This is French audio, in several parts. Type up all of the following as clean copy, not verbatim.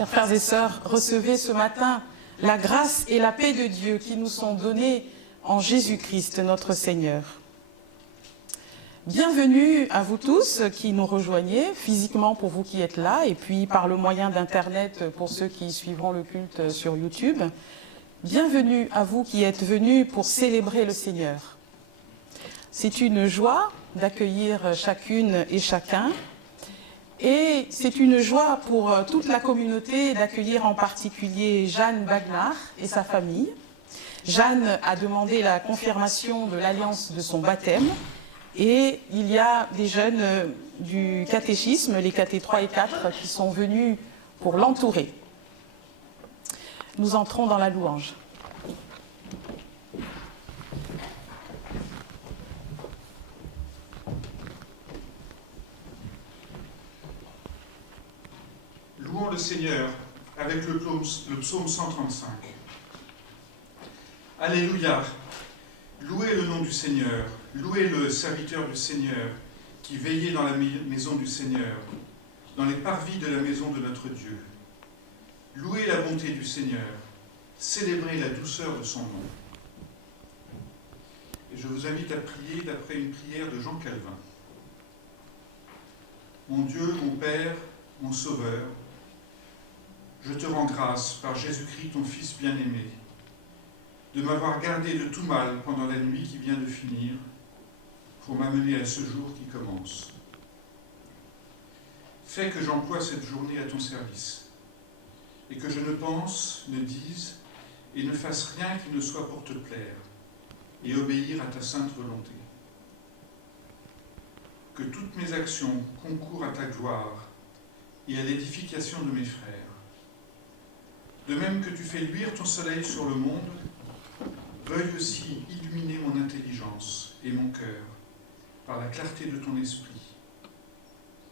Chers frères et sœurs, recevez ce matin la grâce et la paix de Dieu qui nous sont données en Jésus-Christ, notre Seigneur. Bienvenue à vous tous qui nous rejoignez, physiquement pour vous qui êtes là, et puis par le moyen d'Internet pour ceux qui suivront le culte sur YouTube. Bienvenue à vous qui êtes venus pour célébrer le Seigneur. C'est une joie d'accueillir chacune et chacun. Et c'est une joie pour toute la communauté d'accueillir en particulier Jeanne Bagnard et sa famille. Jeanne a demandé la confirmation de l'alliance de son baptême et il y a des jeunes du catéchisme, les catés 3 et 4, qui sont venus pour l'entourer. Nous entrons dans la louange. Louons le Seigneur avec le psaume 135. Alléluia! Louez le nom du Seigneur, louez le serviteur du Seigneur qui veillait dans la maison du Seigneur, dans les parvis de la maison de notre Dieu. Louez la bonté du Seigneur, célébrez la douceur de son nom. Et je vous invite à prier d'après une prière de Jean Calvin. Mon Dieu, mon Père, mon Sauveur, je te rends grâce par Jésus-Christ, ton Fils bien-aimé, de m'avoir gardé de tout mal pendant la nuit qui vient de finir, pour m'amener à ce jour qui commence. Fais que j'emploie cette journée à ton service, et que je ne pense, ne dise, et ne fasse rien qui ne soit pour te plaire, et obéir à ta sainte volonté. Que toutes mes actions concourent à ta gloire et à l'édification de mes frères. De même que tu fais luire ton soleil sur le monde, veuille aussi illuminer mon intelligence et mon cœur par la clarté de ton esprit,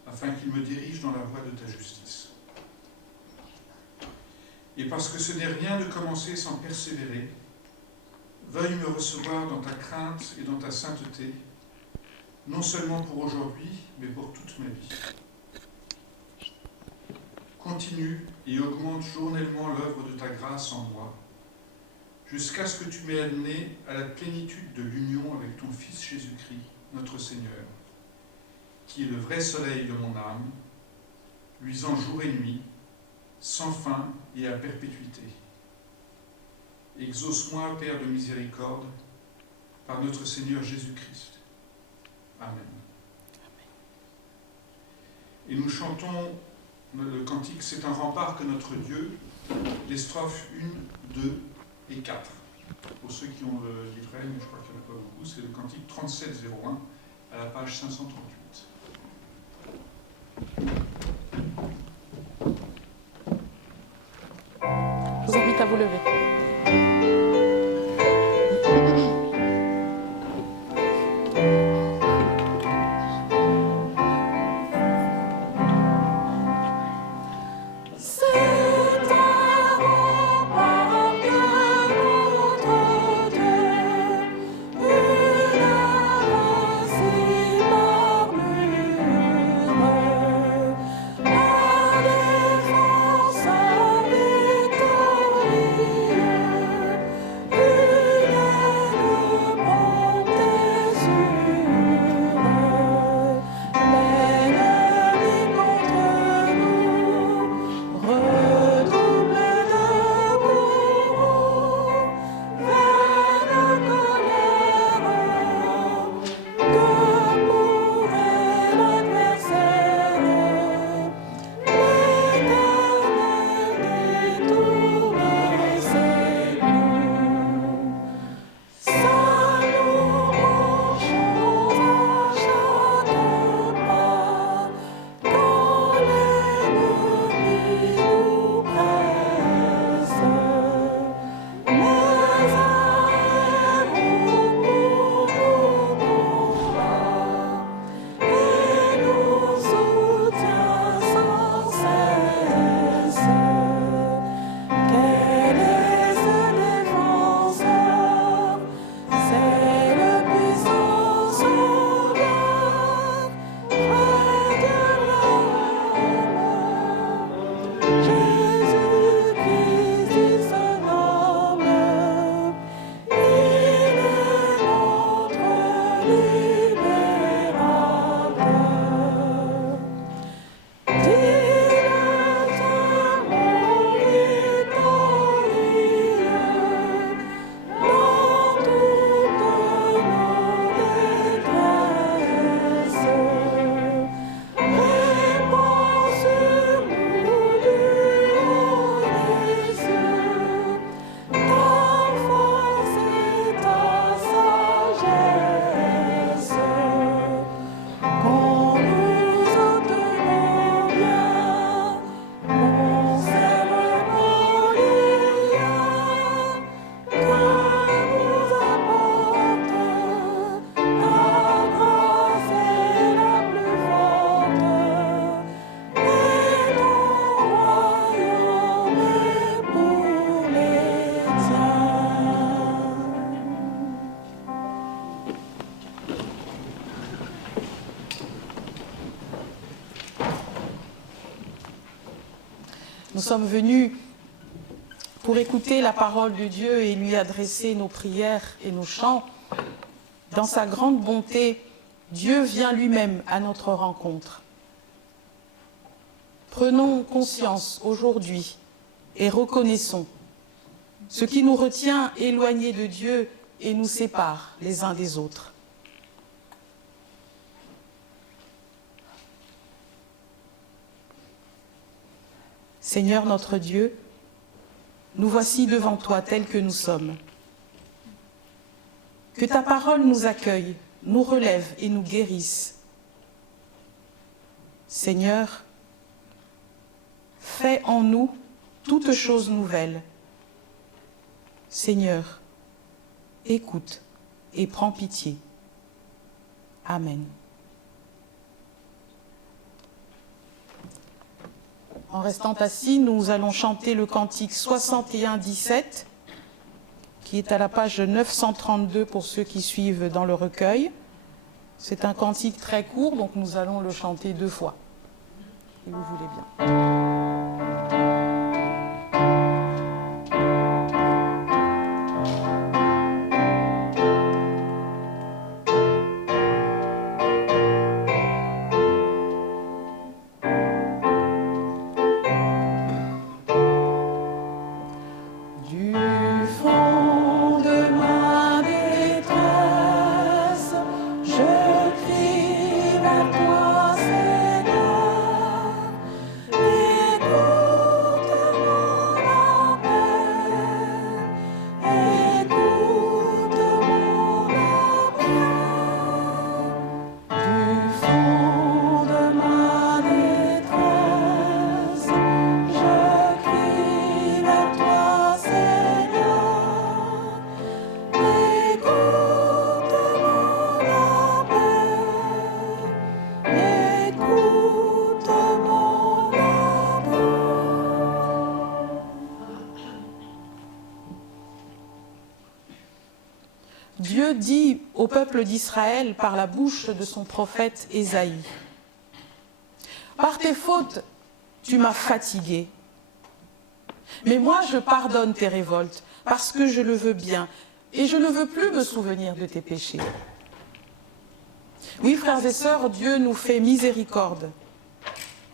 afin qu'il me dirige dans la voie de ta justice. Et parce que ce n'est rien de commencer sans persévérer, veuille me recevoir dans ta crainte et dans ta sainteté, non seulement pour aujourd'hui, mais pour toute ma vie. Continue et augmente journellement l'œuvre de ta grâce en moi, jusqu'à ce que tu m'aies amené à la plénitude de l'union avec ton Fils Jésus-Christ, notre Seigneur, qui est le vrai soleil de mon âme, luisant jour et nuit, sans fin et à perpétuité. Exauce-moi, Père de miséricorde, par notre Seigneur Jésus-Christ. Amen. Et nous chantons le cantique « C'est un rempart que notre Dieu », les strophes 1, 2 et 4. Pour ceux qui ont le livret, mais je crois qu'il n'y en a pas beaucoup, c'est le cantique 3701 à la page 538. Je vous invite à vous lever. La défense victorieuse. Nous sommes venus pour écouter la parole de Dieu et lui adresser nos prières et nos chants. Dans sa grande bonté, Dieu vient lui-même à notre rencontre. Prenons conscience aujourd'hui et reconnaissons ce qui nous retient éloignés de Dieu et nous sépare les uns des autres. Seigneur notre Dieu, nous voici devant toi tels que nous sommes. Que ta parole nous accueille, nous relève et nous guérisse. Seigneur, fais en nous toutes choses nouvelles. Seigneur, écoute et prends pitié. Amen. En restant assis, nous allons chanter le cantique 61-17, qui est à la page 932 pour ceux qui suivent dans le recueil. C'est un cantique très court, donc nous allons le chanter 2 fois, si vous voulez bien. Dieu dit au peuple d'Israël par la bouche de son prophète Ésaïe, « Par tes fautes, tu m'as fatigué. Mais moi, je pardonne tes révoltes parce que je le veux bien et je ne veux plus me souvenir de tes péchés. » Oui, frères et sœurs, Dieu nous fait miséricorde.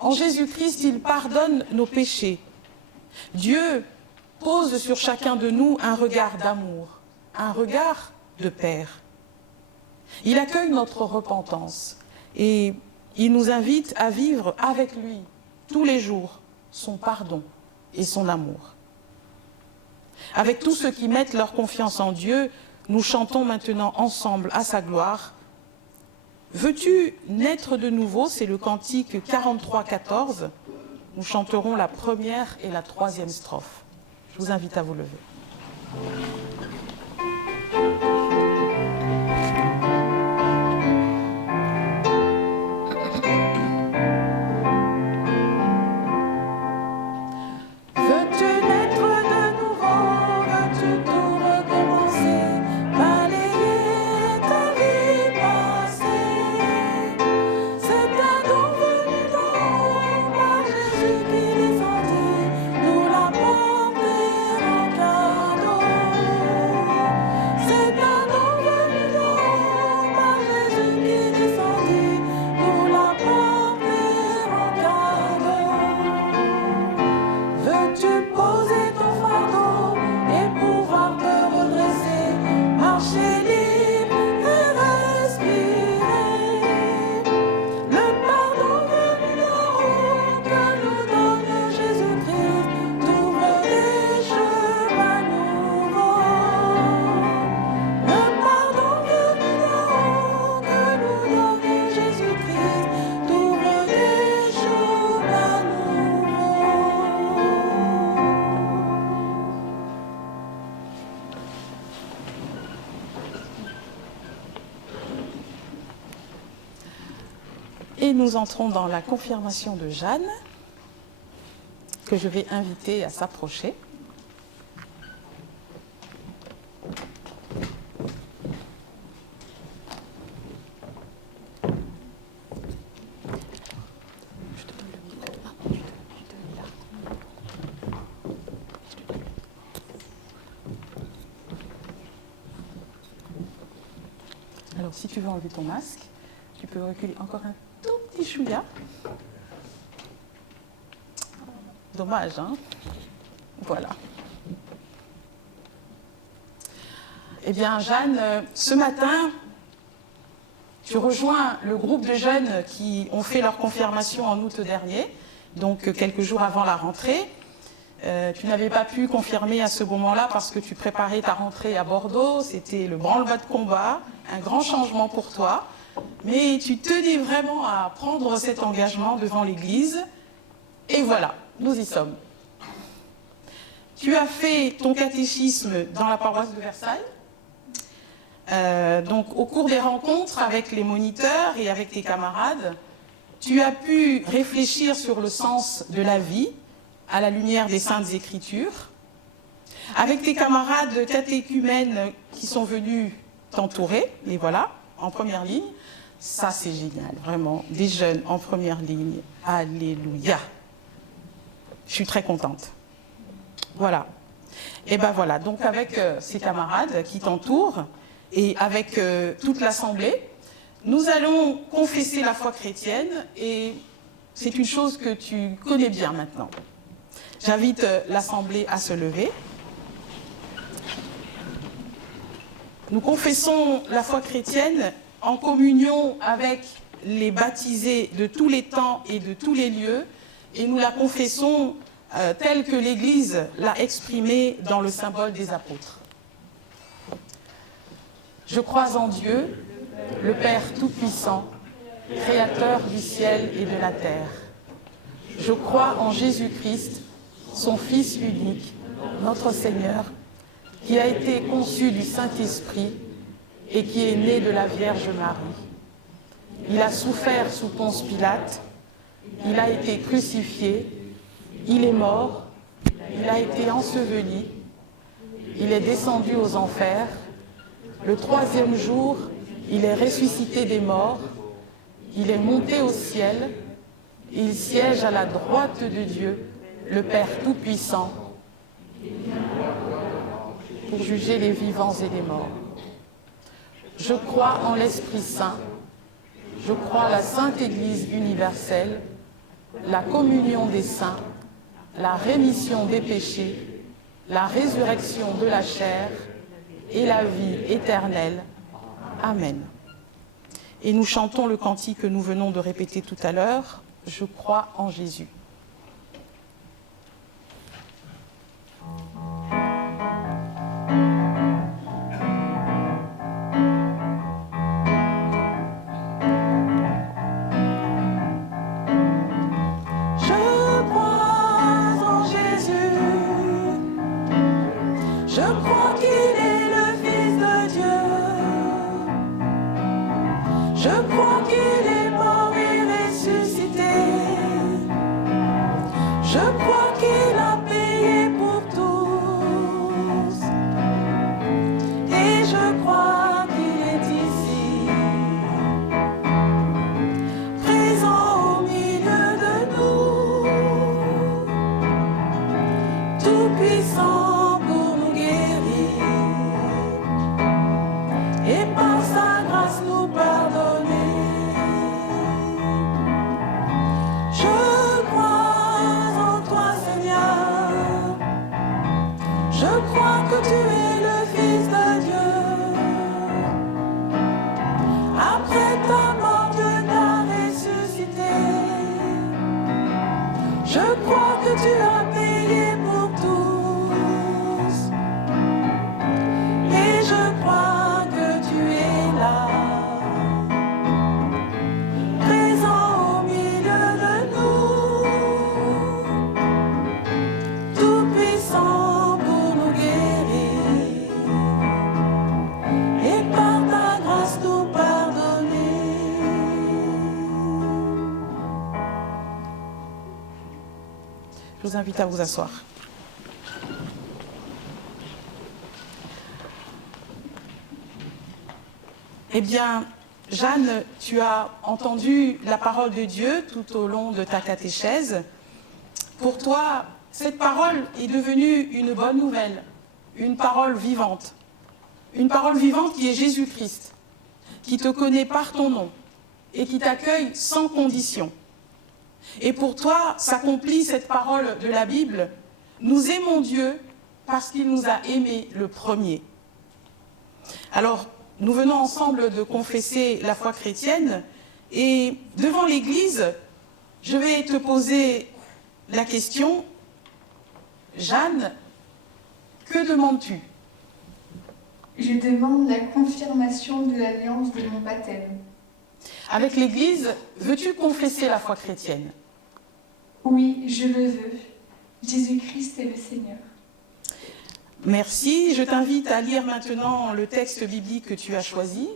En Jésus-Christ, il pardonne nos péchés. Dieu pose sur chacun de nous un regard d'amour, un regard de Père. Il accueille notre repentance et il nous invite à vivre avec lui tous les jours son pardon et son amour. Avec tous ceux qui mettent leur confiance en Dieu, nous chantons maintenant ensemble à sa gloire. Veux-tu naître de nouveau? C'est le cantique 43-14. Nous chanterons la première et la troisième strophe. Je vous invite à vous lever. Nous la porter en cadeau. Et nous entrons dans la confirmation de Jeanne, que je vais inviter à s'approcher. Alors, si tu veux enlever ton masque, tu peux reculer encore un tout petit chouïa. Dommage, hein? Voilà. Eh bien, Jeanne, ce matin, tu rejoins le groupe de jeunes qui ont fait leur confirmation en août dernier, donc quelques jours avant la rentrée. Tu n'avais pas pu confirmer à ce moment-là parce que tu préparais ta rentrée à Bordeaux, c'était le branle-bas de combat, un grand changement pour toi, mais tu tenais vraiment à prendre cet engagement devant l'Église, et voilà, nous y sommes. Tu as fait ton catéchisme dans la paroisse de Versailles, donc au cours des rencontres avec les moniteurs et avec tes camarades, tu as pu réfléchir sur le sens de la vie à la lumière des Saintes Écritures, avec tes camarades catéchumènes qui sont venus t'entourer, les voilà, en première ligne. Ça, c'est génial, vraiment, des jeunes en première ligne. Alléluia. Je suis très contente. Voilà. Et ben voilà, donc avec ces camarades qui t'entourent et avec toute l'Assemblée, nous allons confesser la foi chrétienne et c'est une chose que tu connais bien maintenant. J'invite l'Assemblée à se lever. Nous confessons la foi chrétienne en communion avec les baptisés de tous les temps et de tous les lieux, et nous la confessons telle que l'Église l'a exprimée dans le symbole des apôtres. Je crois en Dieu, le Père Tout-Puissant, Créateur du ciel et de la terre. Je crois en Jésus-Christ, son Fils unique, notre Seigneur, qui a été conçu du Saint-Esprit et qui est né de la Vierge Marie. Il a souffert sous Ponce Pilate, il a été crucifié, il est mort, il a été enseveli, il est descendu aux enfers, le troisième jour, il est ressuscité des morts, il est monté au ciel, il siège à la droite de Dieu, le Père Tout-Puissant, pour juger les vivants et les morts. Je crois en l'Esprit Saint, je crois la Sainte Église universelle, la communion des saints, la rémission des péchés, la résurrection de la chair et la vie éternelle. Amen. Et nous chantons le cantique que nous venons de répéter tout à l'heure, « Je crois en Jésus ». Je vous invite à vous asseoir. Eh bien, Jeanne, tu as entendu la parole de Dieu tout au long de ta catéchèse. Pour toi, cette parole est devenue une bonne nouvelle, une parole vivante. Une parole vivante qui est Jésus-Christ, qui te connaît par ton nom et qui t'accueille sans condition. Et pour toi, s'accomplit cette parole de la Bible, nous aimons Dieu parce qu'il nous a aimés le premier. Alors, nous venons ensemble de confesser la foi chrétienne et devant l'Église, je vais te poser la question, Jeanne, que demandes-tu? Je demande la confirmation de l'alliance de mon baptême. Avec l'Église, veux-tu confesser la foi chrétienne? Oui, je le veux. Jésus-Christ est le Seigneur. Merci. Je t'invite à lire maintenant le texte biblique que tu as choisi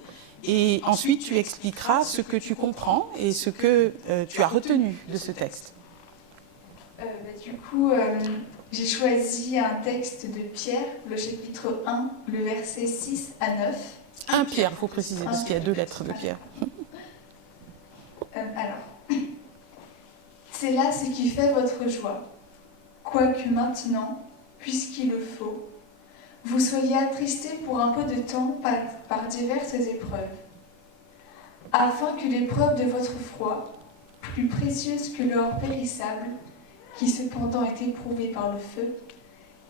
et ensuite tu expliqueras ce que tu comprends et ce que tu as retenu de ce texte. J'ai choisi un texte de Pierre, le chapitre 1, le verset 6 à 9. 1 Pierre, il faut préciser, parce qu'il y a 2 lettres de Pierre. C'est là ce qui fait votre joie, quoique maintenant, puisqu'il le faut, vous soyez attristés pour un peu de temps par diverses épreuves, afin que l'épreuve de votre foi, plus précieuse que l'or périssable, qui cependant est éprouvé par le feu,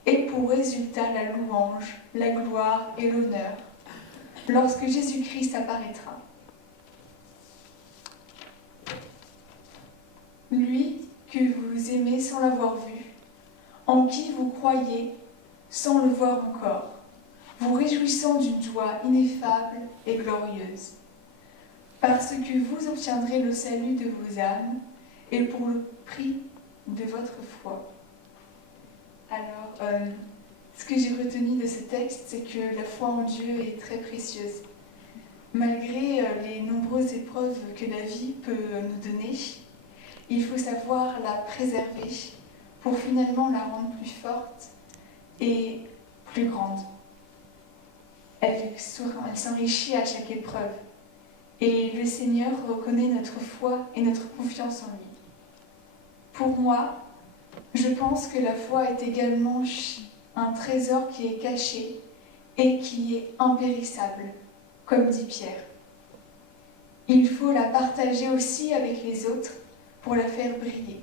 ait pour résultat la louange, la gloire et l'honneur, lorsque Jésus-Christ apparaîtra. Lui que vous aimez sans l'avoir vu, en qui vous croyez sans le voir encore, vous réjouissant d'une joie ineffable et glorieuse, parce que vous obtiendrez le salut de vos âmes et pour le prix de votre foi. Alors, ce que j'ai retenu de ce texte, c'est que la foi en Dieu est très précieuse. Malgré les nombreuses épreuves que la vie peut nous donner, il faut savoir la préserver pour finalement la rendre plus forte et plus grande. Elle s'enrichit à chaque épreuve. Et le Seigneur reconnaît notre foi et notre confiance en lui. Pour moi, je pense que la foi est également un trésor qui est caché et qui est impérissable, comme dit Pierre. Il faut la partager aussi avec les autres pour la faire briller.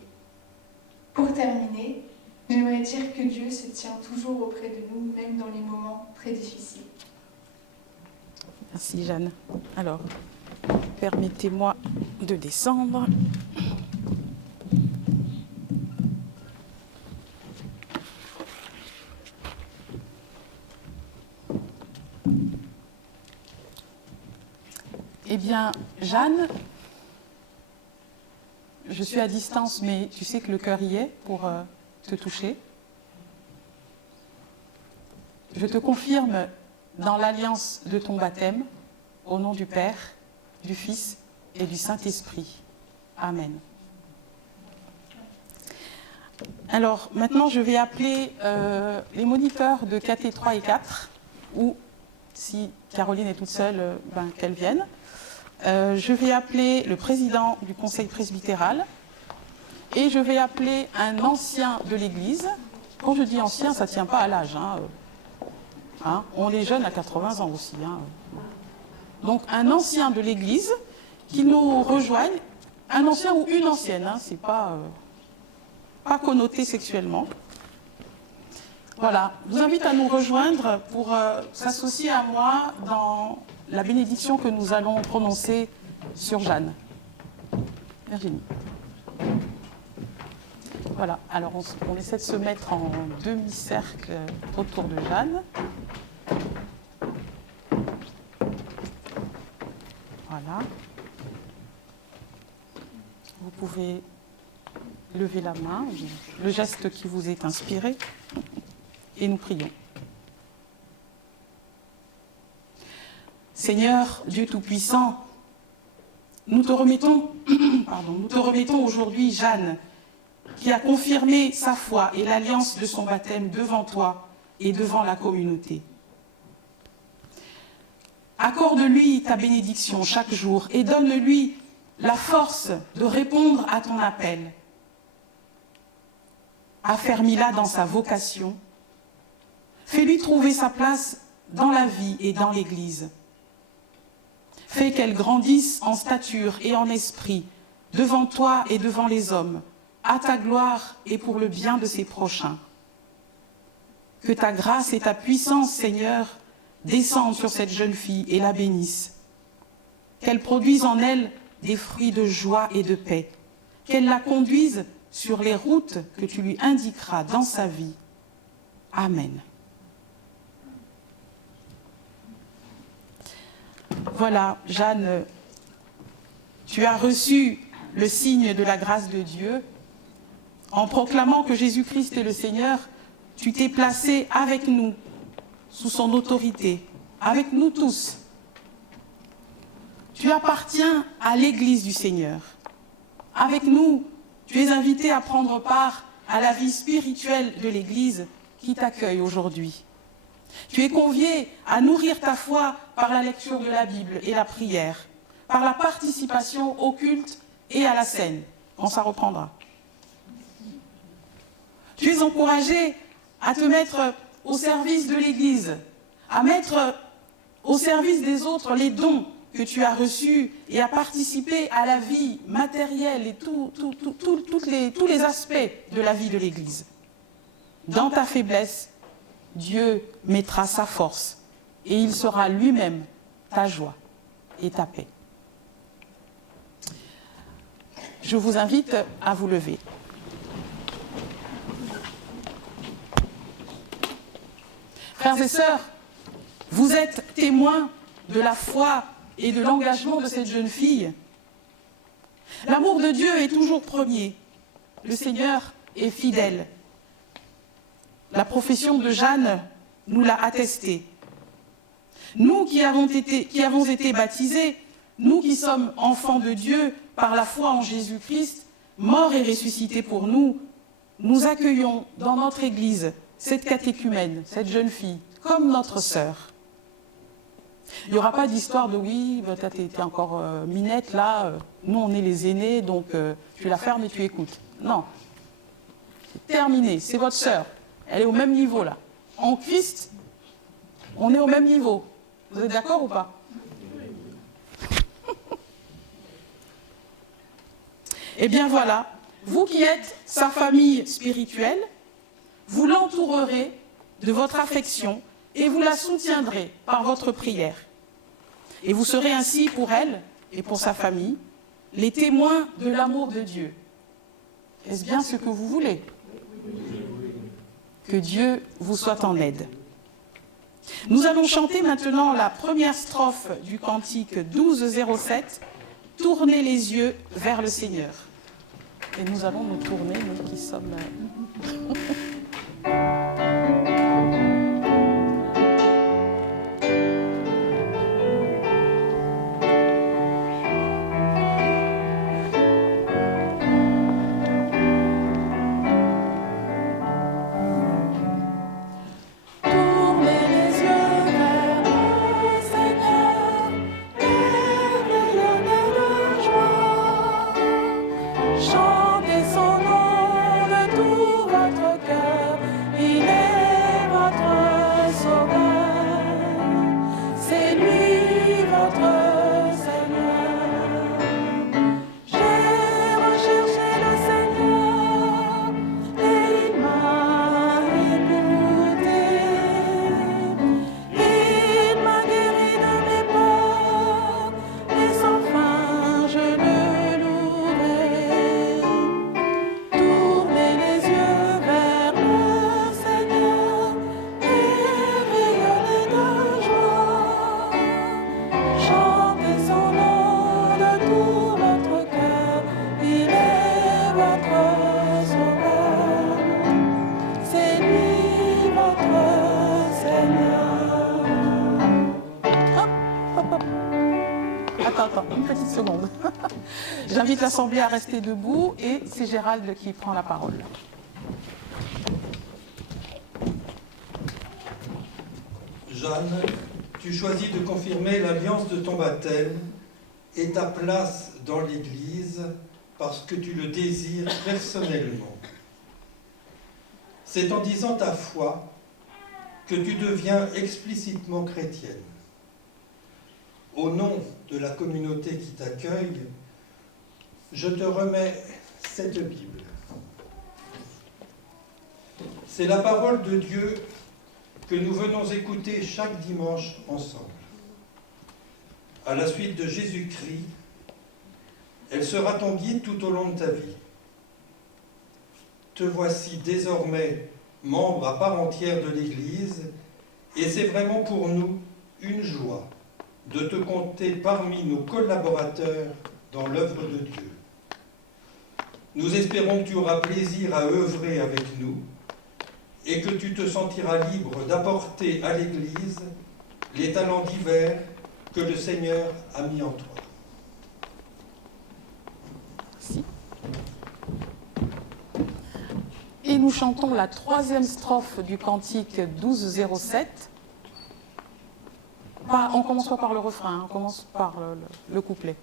Pour terminer, j'aimerais dire que Dieu se tient toujours auprès de nous, même dans les moments très difficiles. Merci Jeanne. Alors, permettez-moi de descendre. Eh bien, Jeanne, je suis à distance, mais tu sais que le cœur y est pour te toucher. Je te confirme dans l'alliance de ton baptême, au nom du Père, du Fils et du Saint-Esprit. Amen. Alors, maintenant, je vais appeler les moniteurs de KT 3 et 4, ou si Caroline est toute seule, qu'elle vienne. Je vais appeler le président du conseil presbytéral et je vais appeler un ancien de l'Église. Quand je dis ancien, ça ne tient pas à l'âge. On est jeunes à 80 ans aussi. Donc un ancien de l'Église qui nous rejoigne, un ancien ou une ancienne, c'est pas connoté sexuellement. Voilà, je vous invite à nous rejoindre pour s'associer à moi dans la bénédiction que nous allons prononcer sur Jeanne. Virginie. Voilà, alors on essaie de se mettre en demi-cercle autour de Jeanne. Voilà. Vous pouvez lever la main, le geste qui vous est inspiré, et nous prions. Seigneur, Dieu Tout-Puissant, nous te remettons aujourd'hui Jeanne, qui a confirmé sa foi et l'alliance de son baptême devant toi et devant la communauté. Accorde-lui ta bénédiction chaque jour et donne-lui la force de répondre à ton appel. Affermis-la dans sa vocation. Fais-lui trouver sa place dans la vie et dans l'Église. Fais qu'elle grandisse en stature et en esprit, devant toi et devant les hommes, à ta gloire et pour le bien de ses prochains. Que ta grâce et ta puissance, Seigneur, descendent sur cette jeune fille et la bénissent. Qu'elle produise en elle des fruits de joie et de paix. Qu'elle la conduise sur les routes que tu lui indiqueras dans sa vie. Amen. Voilà, Jeanne, tu as reçu le signe de la grâce de Dieu. En proclamant que Jésus-Christ est le Seigneur, tu t'es placé avec nous, sous son autorité, avec nous tous. Tu appartiens à l'Église du Seigneur. Avec nous, tu es invité à prendre part à la vie spirituelle de l'Église qui t'accueille aujourd'hui. Tu es convié à nourrir ta foi par la lecture de la Bible et la prière, par la participation au culte et à la scène, quand ça reprendra. Tu es encouragé à te mettre au service de l'Église, à mettre au service des autres les dons que tu as reçus et à participer à la vie matérielle et tous les aspects de la vie de l'Église. Dans ta faiblesse, Dieu mettra sa force et il sera lui-même ta joie et ta paix. Je vous invite à vous lever. Frères et sœurs, vous êtes témoins de la foi et de l'engagement de cette jeune fille. L'amour de Dieu est toujours premier. Le Seigneur est fidèle. La profession de Jeanne nous l'a attesté. Nous qui avons été baptisés, nous qui sommes enfants de Dieu par la foi en Jésus-Christ, mort et ressuscité pour nous, nous accueillons dans notre Église cette catéchumène, cette jeune fille, comme notre sœur. Il n'y aura pas d'histoire de oui, tu étais encore minette là, nous on est les aînés, donc tu la fermes et tu écoutes. Non. C'est terminé, c'est votre sœur. Elle est au même niveau là. En Christ, on est au même niveau. Vous êtes d'accord ou pas? Eh bien voilà, vous qui êtes sa famille spirituelle, vous l'entourerez de votre affection et vous la soutiendrez par votre prière. Et vous serez ainsi pour elle et pour sa famille les témoins de l'amour de Dieu. Est-ce bien ce que vous voulez? Que Dieu vous soit en aide. Nous allons chanter maintenant la première strophe du cantique 1207, « Tournez les yeux vers le Seigneur ». Et nous allons nous tourner, nous qui sommes... Chantez son nom de tout votre cœur. monde. J'invite l'Assemblée à rester debout et c'est Gérald qui prend la parole. Jeanne, tu choisis de confirmer l'alliance de ton baptême et ta place dans l'Église parce que tu le désires personnellement. C'est en disant ta foi que tu deviens explicitement chrétienne. Au nom de la communauté qui t'accueille, je te remets cette Bible. C'est la parole de Dieu que nous venons écouter chaque dimanche ensemble. À la suite de Jésus-Christ, elle sera ton guide tout au long de ta vie. Te voici désormais membre à part entière de l'Église, et c'est vraiment pour nous une joie de te compter parmi nos collaborateurs dans l'œuvre de Dieu. Nous espérons que tu auras plaisir à œuvrer avec nous et que tu te sentiras libre d'apporter à l'Église les talents divers que le Seigneur a mis en toi. Merci. Et nous chantons la 3e strophe du cantique 1207. On commence pas par le refrain, on commence par le couplet.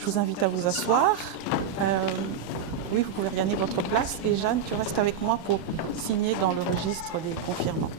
Je vous invite à vous asseoir. Oui, vous pouvez regagner votre place. Et Jeanne, tu restes avec moi pour signer dans le registre des confirmants.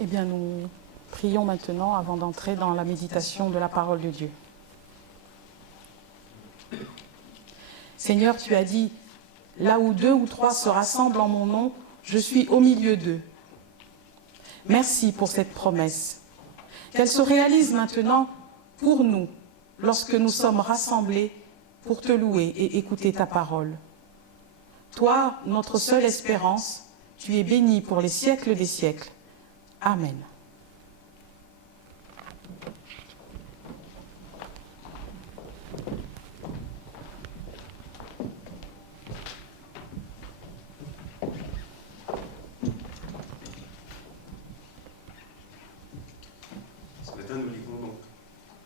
Eh bien, nous prions maintenant avant d'entrer dans la méditation de la parole de Dieu. Seigneur, tu as dit, là où 2 ou 3 se rassemblent en mon nom, je suis au milieu d'eux. Merci pour cette promesse. Qu'elle se réalise maintenant pour nous, lorsque nous sommes rassemblés pour te louer et écouter ta parole. Toi, notre seule espérance, tu es béni pour les siècles des siècles. Amen. Ce matin, nous lisons donc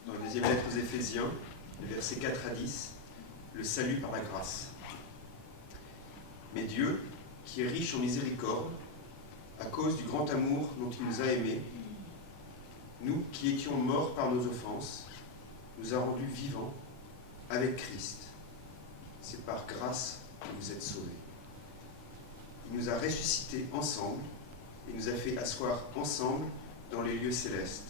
dans la deuxième lettre aux Éphésiens, les versets 4 à 10, le salut par la grâce. Mais Dieu, qui est riche en miséricorde, à cause du grand amour dont il nous a aimés, nous qui étions morts par nos offenses, nous a rendus vivants avec Christ. C'est par grâce que vous êtes sauvés. Il nous a ressuscités ensemble et nous a fait asseoir ensemble dans les lieux célestes,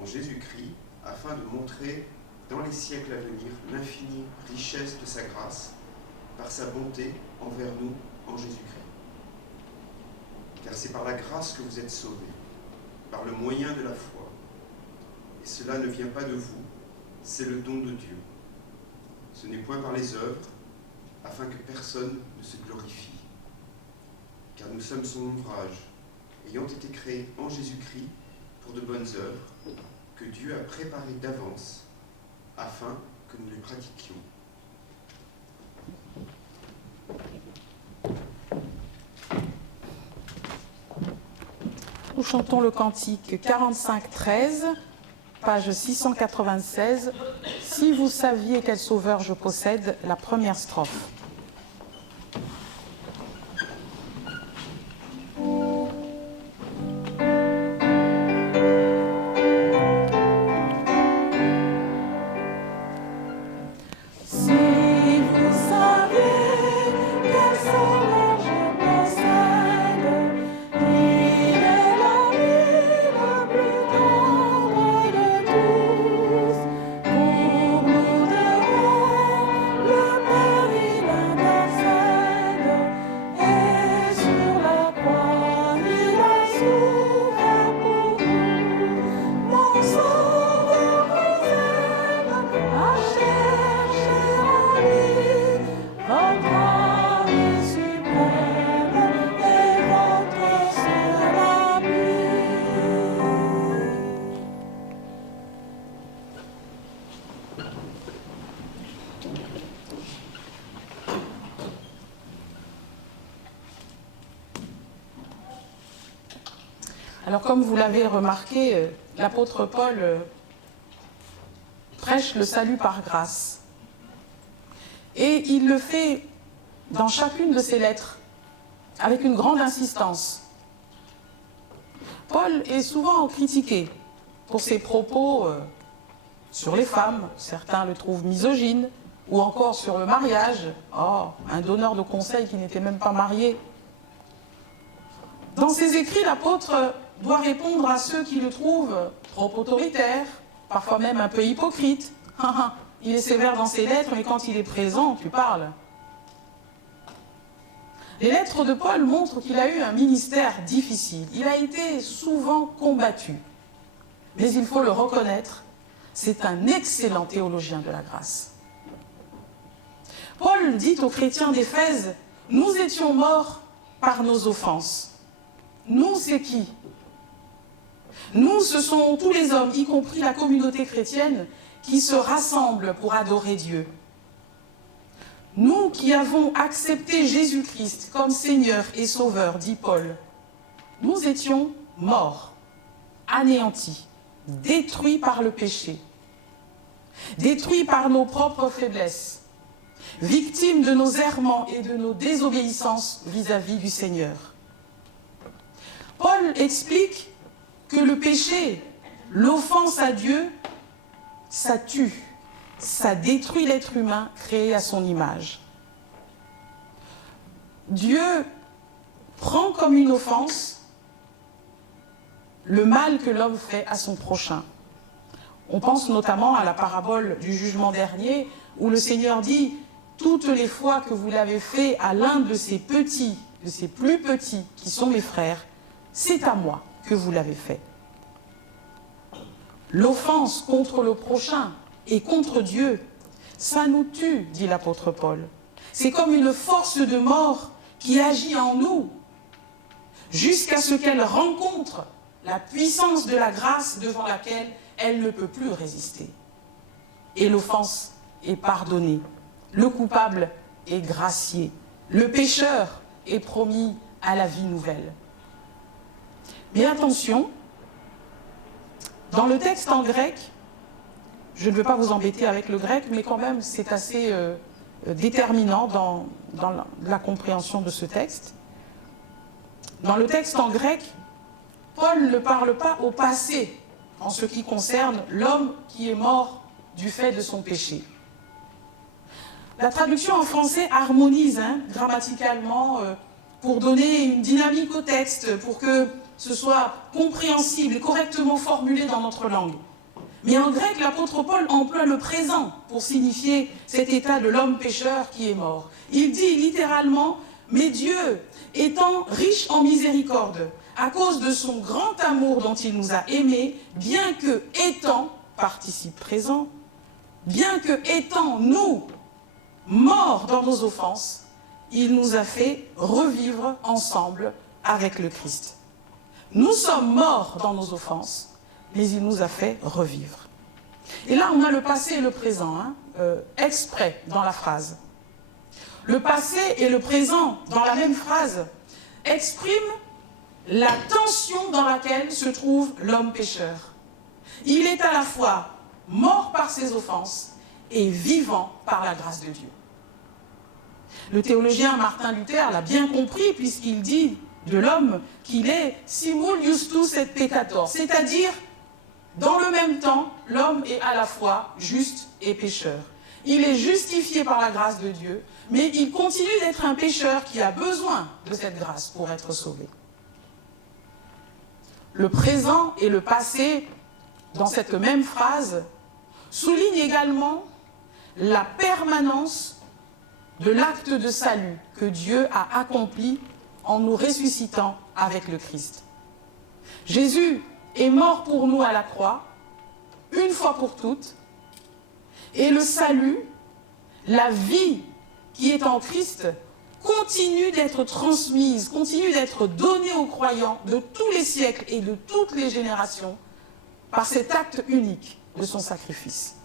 en Jésus-Christ, afin de montrer dans les siècles à venir l'infinie richesse de sa grâce par sa bonté envers nous en Jésus-Christ. Car c'est par la grâce que vous êtes sauvés, par le moyen de la foi. Et cela ne vient pas de vous, c'est le don de Dieu. Ce n'est point par les œuvres, afin que personne ne se glorifie. Car nous sommes son ouvrage, ayant été créés en Jésus-Christ pour de bonnes œuvres, que Dieu a préparées d'avance, afin que nous les pratiquions. Nous chantons le cantique 45-13, page 696. Si vous saviez quel sauveur je possède, la première strophe. Alors, comme vous l'avez remarqué, l'apôtre Paul prêche le salut par grâce. Et il le fait dans chacune de ses lettres, avec une grande insistance. Paul est souvent critiqué pour ses propos sur les femmes. Certains le trouvent misogyne, ou encore sur le mariage. Oh, un donneur de conseils qui n'était même pas marié. Dans ses écrits, l'apôtre doit répondre à ceux qui le trouvent trop autoritaire, parfois même un peu hypocrite. Il est sévère dans ses lettres, mais quand il est présent, tu parles. Les lettres de Paul montrent qu'il a eu un ministère difficile. Il a été souvent combattu. Mais il faut le reconnaître, c'est un excellent théologien de la grâce. Paul dit aux chrétiens d'Éphèse, « Nous étions morts par nos offenses. » Nous, c'est qui? Nous, ce sont tous les hommes, y compris la communauté chrétienne, qui se rassemblent pour adorer Dieu. Nous qui avons accepté Jésus-Christ comme Seigneur et Sauveur, dit Paul, nous étions morts, anéantis, détruits par le péché, détruits par nos propres faiblesses, victimes de nos errements et de nos désobéissances vis-à-vis du Seigneur. Paul explique que le péché, l'offense à Dieu, ça tue, ça détruit l'être humain créé à son image. Dieu prend comme une offense le mal que l'homme fait à son prochain. On pense notamment à la parabole du jugement dernier, où le Seigneur dit « Toutes les fois que vous l'avez fait à l'un de ces petits, de ces plus petits, qui sont mes frères, c'est à moi que vous l'avez fait. » L'offense contre le prochain et contre Dieu, ça nous tue, dit l'apôtre Paul. C'est comme une force de mort qui agit en nous, jusqu'à ce qu'elle rencontre la puissance de la grâce devant laquelle elle ne peut plus résister. Et l'offense est pardonnée, le coupable est gracié, le pécheur est promis à la vie nouvelle. Mais attention, dans le texte en grec, Je ne veux pas vous embêter avec le grec, mais quand même, c'est assez déterminant dans la compréhension de ce texte. Dans le texte en grec, Paul ne parle pas au passé en ce qui concerne l'homme qui est mort du fait de son péché. La traduction en français harmonise grammaticalement pour donner une dynamique au texte, pour que ce soit compréhensible et correctement formulé dans notre langue. Mais en grec, l'apôtre Paul emploie le présent pour signifier cet état de l'homme pécheur qui est mort. Il dit littéralement « Mais Dieu, étant riche en miséricorde, à cause de son grand amour dont il nous a aimés, bien que étant, participe présent, bien que étant nous morts dans nos offenses, il nous a fait revivre ensemble avec le Christ. Nous sommes morts dans nos offenses, mais il nous a fait revivre. » Et là, on a le passé et le présent, exprès dans la phrase. Le passé et le présent, dans la même phrase, expriment la tension dans laquelle se trouve l'homme pécheur. Il est à la fois mort par ses offenses et vivant par la grâce de Dieu. Le théologien Martin Luther l'a bien compris puisqu'il dit de l'homme qu'il est simul justus et peccator, c'est-à-dire dans le même temps, l'homme est à la fois juste et pécheur. Il est justifié par la grâce de Dieu, mais il continue d'être un pécheur qui a besoin de cette grâce pour être sauvé. Le présent et le passé, dans cette même phrase, soulignent également la permanence de l'acte de salut que Dieu a accompli en nous ressuscitant avec le Christ. Jésus est mort pour nous à la croix, une fois pour toutes, et le salut, la vie qui est en Christ, continue d'être transmise, continue d'être donnée aux croyants de tous les siècles et de toutes les générations par cet acte unique de son sacrifice.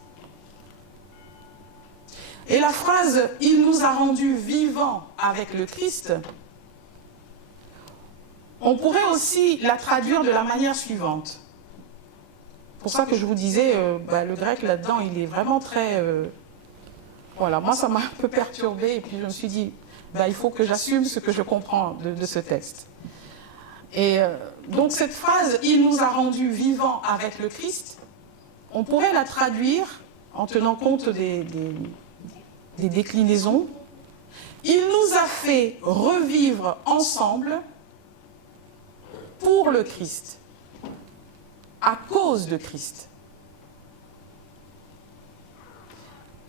Et la phrase « Il nous a rendus vivants avec le Christ », on pourrait aussi la traduire de la manière suivante. C'est pour ça que je vous disais, le grec là-dedans, il est vraiment très... Voilà, moi ça m'a un peu perturbée et puis je me suis dit, il faut que j'assume ce que je comprends de ce texte. Et donc cette phrase « Il nous a rendus vivants avec le Christ », on pourrait la traduire en tenant compte des déclinaisons. « Il nous a fait revivre ensemble » pour le Christ, à cause de Christ.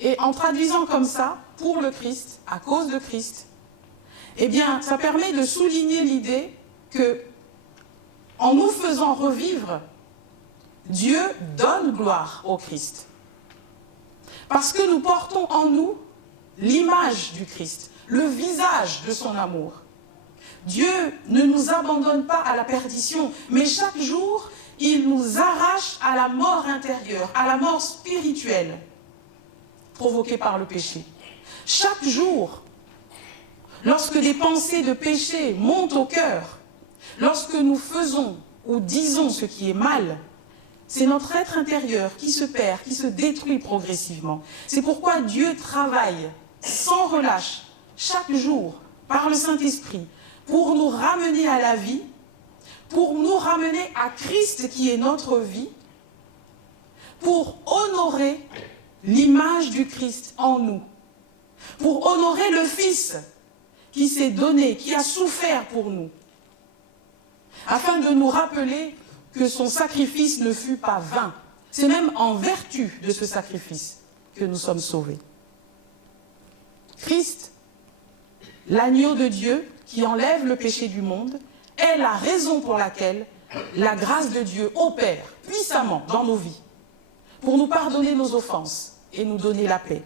Et en traduisant comme ça, pour le Christ, à cause de Christ, eh bien, ça permet de souligner l'idée que, en nous faisant revivre, Dieu donne gloire au Christ. Parce que nous portons en nous l'image du Christ, le visage de son amour. Dieu ne nous abandonne pas à la perdition, mais chaque jour, il nous arrache à la mort intérieure, à la mort spirituelle provoquée par le péché. Chaque jour, lorsque des pensées de péché montent au cœur, lorsque nous faisons ou disons ce qui est mal, c'est notre être intérieur qui se perd, qui se détruit progressivement. C'est pourquoi Dieu travaille sans relâche, chaque jour, par le Saint-Esprit, pour nous ramener à la vie, pour nous ramener à Christ qui est notre vie, pour honorer l'image du Christ en nous, pour honorer le Fils qui s'est donné, qui a souffert pour nous, afin de nous rappeler que son sacrifice ne fut pas vain. C'est même en vertu de ce sacrifice que nous sommes sauvés. Christ, l'agneau de Dieu, qui enlève le péché du monde, est la raison pour laquelle la grâce de Dieu opère puissamment dans nos vies pour nous pardonner nos offenses et nous donner la paix.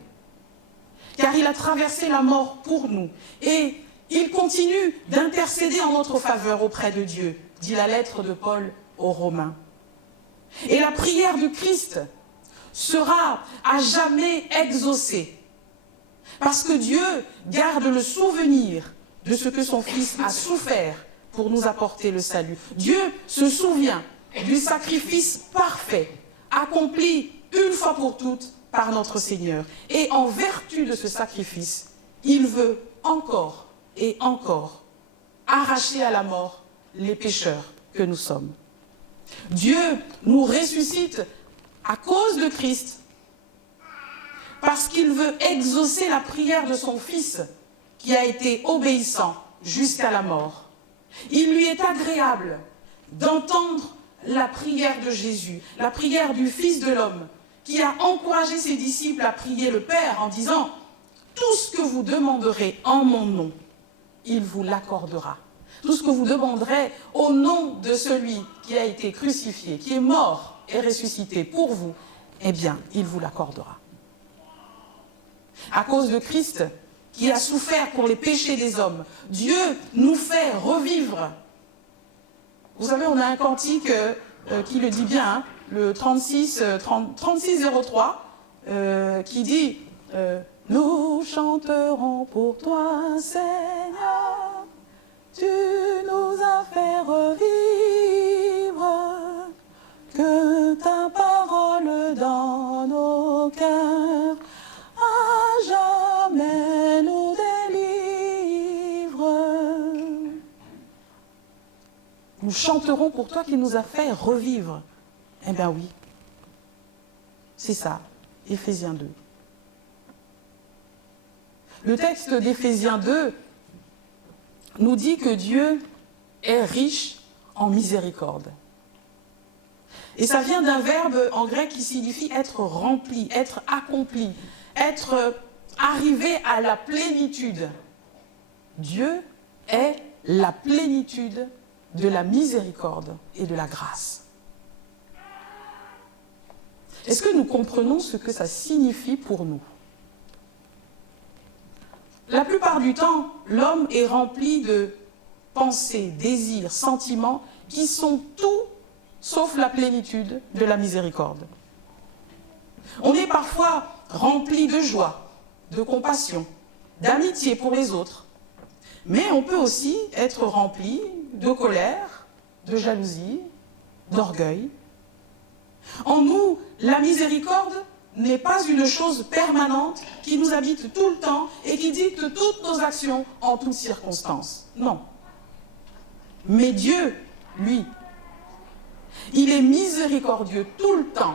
Car il a traversé la mort pour nous et il continue d'intercéder en notre faveur auprès de Dieu, dit la lettre de Paul aux Romains. Et la prière du Christ sera à jamais exaucée parce que Dieu garde le souvenir de ce que son Fils a souffert pour nous apporter le salut. Dieu se souvient du sacrifice parfait, accompli une fois pour toutes par notre Seigneur. Et en vertu de ce sacrifice, il veut encore et encore arracher à la mort les pécheurs que nous sommes. Dieu nous ressuscite à cause de Christ, parce qu'il veut exaucer la prière de son Fils, qui a été obéissant jusqu'à la mort. Il lui est agréable d'entendre la prière de Jésus, la prière du Fils de l'homme, qui a encouragé ses disciples à prier le Père en disant « Tout ce que vous demanderez en mon nom, il vous l'accordera. Tout ce que vous demanderez au nom de celui qui a été crucifié, qui est mort et ressuscité pour vous, eh bien, il vous l'accordera. » À cause de Christ, qui a souffert pour les péchés des hommes, Dieu nous fait revivre. Vous savez, on a un cantique qui le dit bien, hein, le 3603, qui dit nous chanterons pour toi, Seigneur, tu nous as fait revivre, que ta parole dans nos cœurs à jamais nous délivre. Nous chanterons pour toi qui nous a fait revivre. Eh bien oui, c'est ça, Éphésiens 2. Le texte d'Éphésiens 2 nous dit que Dieu est riche en miséricorde. Et ça vient d'un verbe en grec qui signifie être rempli, être accompli, être arrivé à la plénitude. Dieu est la plénitude de la miséricorde et de la grâce. Est-ce que nous comprenons ce que ça signifie pour nous? La plupart du temps, l'homme est rempli de pensées, désirs, sentiments qui sont tout sauf la plénitude de la miséricorde. On est parfois rempli de joie, de compassion, d'amitié pour les autres, mais on peut aussi être rempli de colère, de jalousie, d'orgueil. En nous, la miséricorde n'est pas une chose permanente qui nous habite tout le temps et qui dicte toutes nos actions en toutes circonstances. Non. Mais Dieu, lui, il est miséricordieux tout le temps.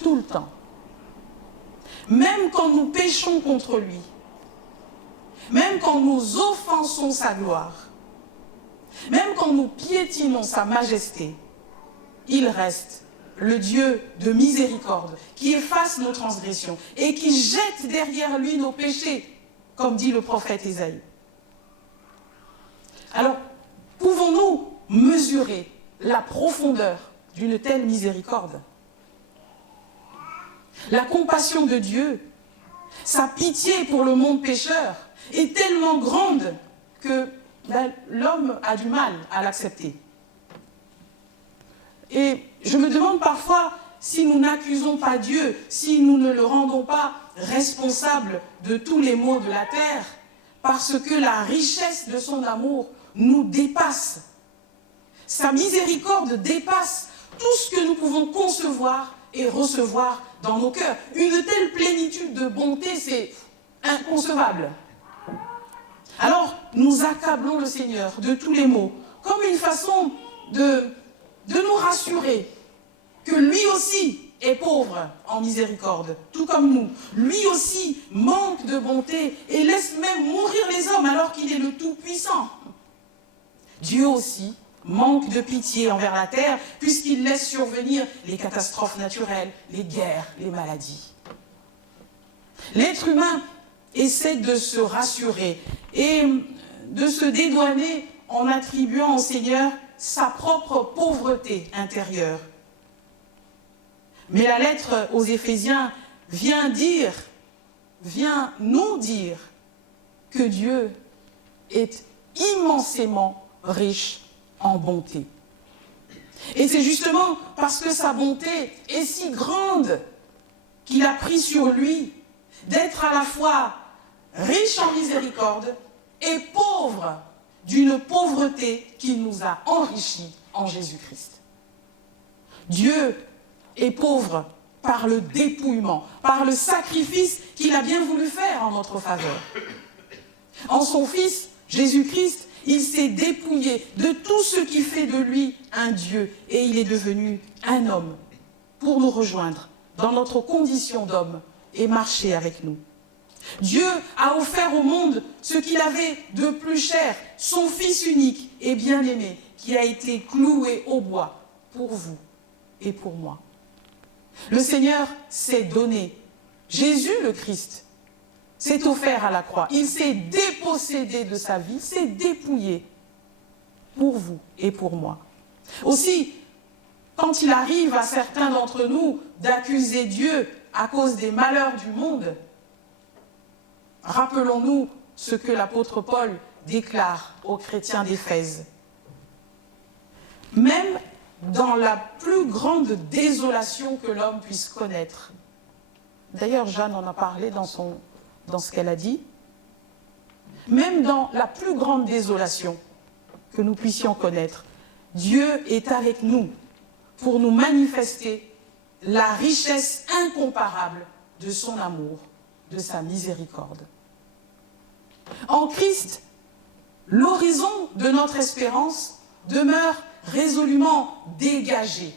Tout le temps. Même quand nous péchons contre lui, même quand nous offensons sa gloire, même quand nous piétinons sa majesté, il reste le Dieu de miséricorde, qui efface nos transgressions et qui jette derrière lui nos péchés, comme dit le prophète Ésaïe. Alors, pouvons-nous mesurer la profondeur d'une telle miséricorde? La compassion de Dieu, sa pitié pour le monde pécheur est tellement grande que l'homme a du mal à l'accepter. Et je me demande parfois si nous n'accusons pas Dieu, si nous ne le rendons pas responsable de tous les maux de la terre, parce que la richesse de son amour nous dépasse. Sa miséricorde dépasse tout ce que nous pouvons concevoir et recevoir dans nos cœurs. Une telle plénitude de bonté, c'est inconcevable. Alors, nous accablons le Seigneur de tous les maux, comme une façon de nous rassurer que lui aussi est pauvre en miséricorde, tout comme nous. Lui aussi manque de bonté et laisse même mourir les hommes alors qu'il est le Tout-Puissant. Dieu aussi manque de pitié envers la terre puisqu'il laisse survenir les catastrophes naturelles, les guerres, les maladies. L'être humain essaie de se rassurer et de se dédouaner en attribuant au Seigneur sa propre pauvreté intérieure. Mais la lettre aux Éphésiens vient nous dire que Dieu est immensément riche en bonté. Et c'est justement parce que sa bonté est si grande qu'il a pris sur lui d'être à la fois riche en miséricorde et pauvre d'une pauvreté qui nous a enrichis en Jésus-Christ. Dieu est pauvre par le dépouillement, par le sacrifice qu'il a bien voulu faire en notre faveur. En son Fils, Jésus-Christ, il s'est dépouillé de tout ce qui fait de lui un Dieu et il est devenu un homme pour nous rejoindre dans notre condition d'homme et marcher avec nous. Dieu a offert au monde ce qu'il avait de plus cher, son Fils unique et bien-aimé, qui a été cloué au bois pour vous et pour moi. Le Seigneur s'est donné. Jésus le Christ s'est offert à la croix. Il s'est dépossédé de sa vie, s'est dépouillé pour vous et pour moi. Aussi, quand il arrive à certains d'entre nous d'accuser Dieu à cause des malheurs du monde, rappelons-nous ce que l'apôtre Paul déclare aux chrétiens d'Éphèse. Même dans la plus grande désolation que l'homme puisse connaître. D'ailleurs, Jeanne en a parlé dans ce qu'elle a dit. Même dans la plus grande désolation que nous puissions connaître, Dieu est avec nous pour nous manifester la richesse incomparable de son amour, de sa miséricorde. En Christ, l'horizon de notre espérance demeure résolument dégagé,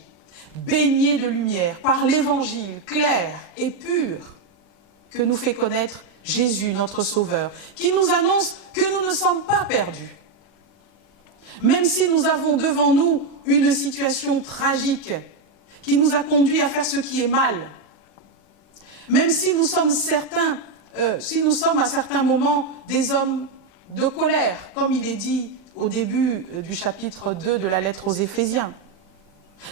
baigné de lumière par l'évangile clair et pur que nous fait connaître Jésus, notre Sauveur, qui nous annonce que nous ne sommes pas perdus. Même si nous avons devant nous une situation tragique qui nous a conduits à faire ce qui est mal, même si nous sommes à certains moments des hommes de colère, comme il est dit au début du chapitre 2 de la lettre aux Éphésiens.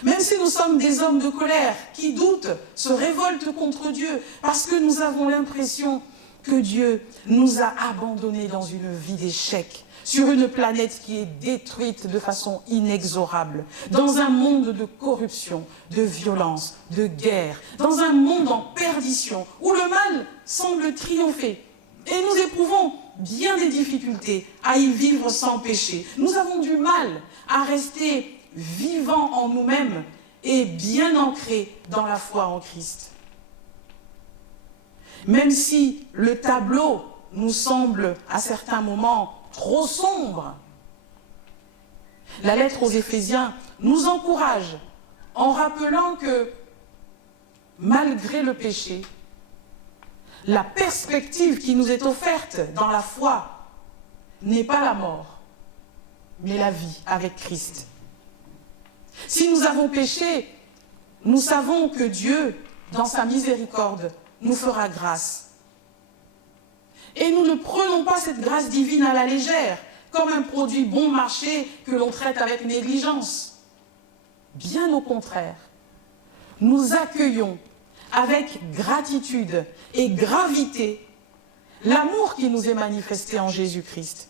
Même si nous sommes des hommes de colère qui doutent, se révoltent contre Dieu, parce que nous avons l'impression que Dieu nous a abandonnés dans une vie d'échec, sur une planète qui est détruite de façon inexorable, dans un monde de corruption, de violence, de guerre, dans un monde en perdition, où le mal semble triompher. Et nous éprouvons bien des difficultés à y vivre sans péché. Nous avons du mal à rester vivants en nous-mêmes et bien ancrés dans la foi en Christ. Même si le tableau nous semble à certains moments trop sombre, la lettre aux Éphésiens nous encourage en rappelant que malgré le péché, la perspective qui nous est offerte dans la foi n'est pas la mort, mais la vie avec Christ. Si nous avons péché, nous savons que Dieu, dans sa miséricorde, nous fera grâce. Et nous ne prenons pas cette grâce divine à la légère, comme un produit bon marché que l'on traite avec négligence. Bien au contraire, nous accueillons avec gratitude et gravité l'amour qui nous est manifesté en Jésus-Christ.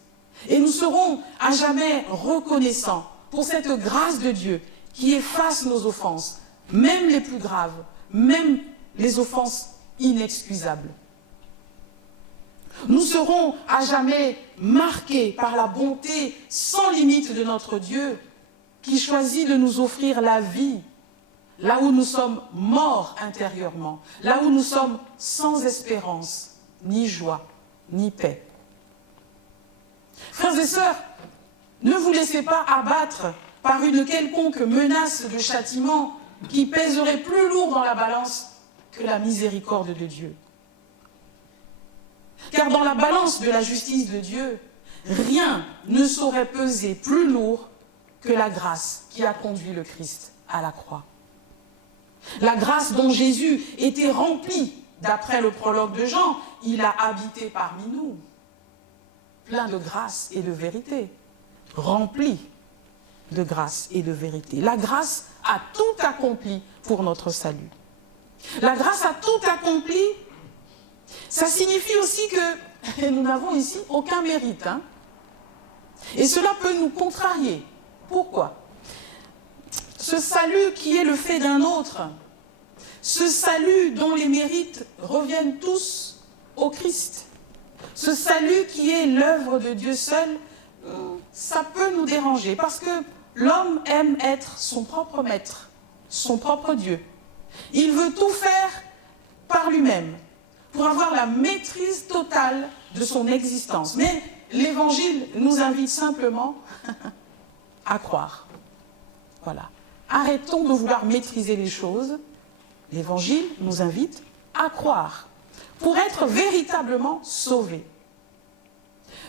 Et nous serons à jamais reconnaissants pour cette grâce de Dieu qui efface nos offenses, même les plus graves, même les offenses inexcusables. Nous serons à jamais marqués par la bonté sans limite de notre Dieu qui choisit de nous offrir la vie là où nous sommes morts intérieurement, là où nous sommes sans espérance, ni joie, ni paix. Frères et sœurs, ne vous laissez pas abattre par une quelconque menace de châtiment qui pèserait plus lourd dans la balance que la miséricorde de Dieu. Car dans la balance de la justice de Dieu, rien ne saurait peser plus lourd que la grâce qui a conduit le Christ à la croix. La grâce dont Jésus était rempli, d'après le prologue de Jean, il a habité parmi nous, plein de grâce et de vérité, rempli de grâce et de vérité. La grâce a tout accompli pour notre salut. La grâce a tout accompli, ça signifie aussi que nous n'avons ici aucun mérite. Et cela peut nous contrarier. Pourquoi ? Ce salut qui est le fait d'un autre, ce salut dont les mérites reviennent tous au Christ, ce salut qui est l'œuvre de Dieu seul, ça peut nous déranger parce que l'homme aime être son propre maître, son propre Dieu. Il veut tout faire par lui-même pour avoir la maîtrise totale de son existence. Mais l'Évangile nous invite simplement à croire. Voilà. Arrêtons de vouloir maîtriser les choses. L'Évangile nous invite à croire pour être véritablement sauvés.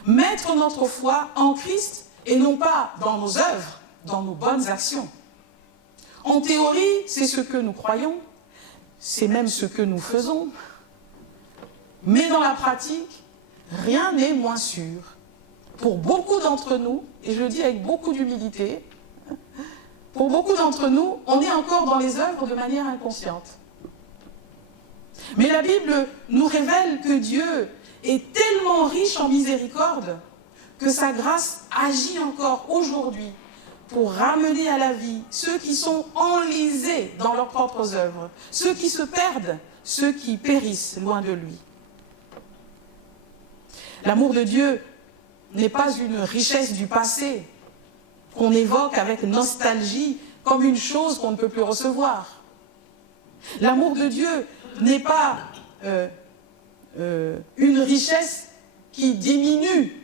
Mettre notre foi en Christ et non pas dans nos œuvres, dans nos bonnes actions. En théorie, c'est ce que nous croyons, c'est même ce que nous faisons. Mais dans la pratique, rien n'est moins sûr. Pour beaucoup d'entre nous, et je le dis avec beaucoup d'humilité, pour beaucoup d'entre nous, on est encore dans les œuvres de manière inconsciente. Mais la Bible nous révèle que Dieu est tellement riche en miséricorde que sa grâce agit encore aujourd'hui pour ramener à la vie ceux qui sont enlisés dans leurs propres œuvres, ceux qui se perdent, ceux qui périssent loin de lui. L'amour de Dieu n'est pas une richesse du passé qu'on évoque avec nostalgie comme une chose qu'on ne peut plus recevoir. L'amour de Dieu n'est pas une richesse qui diminue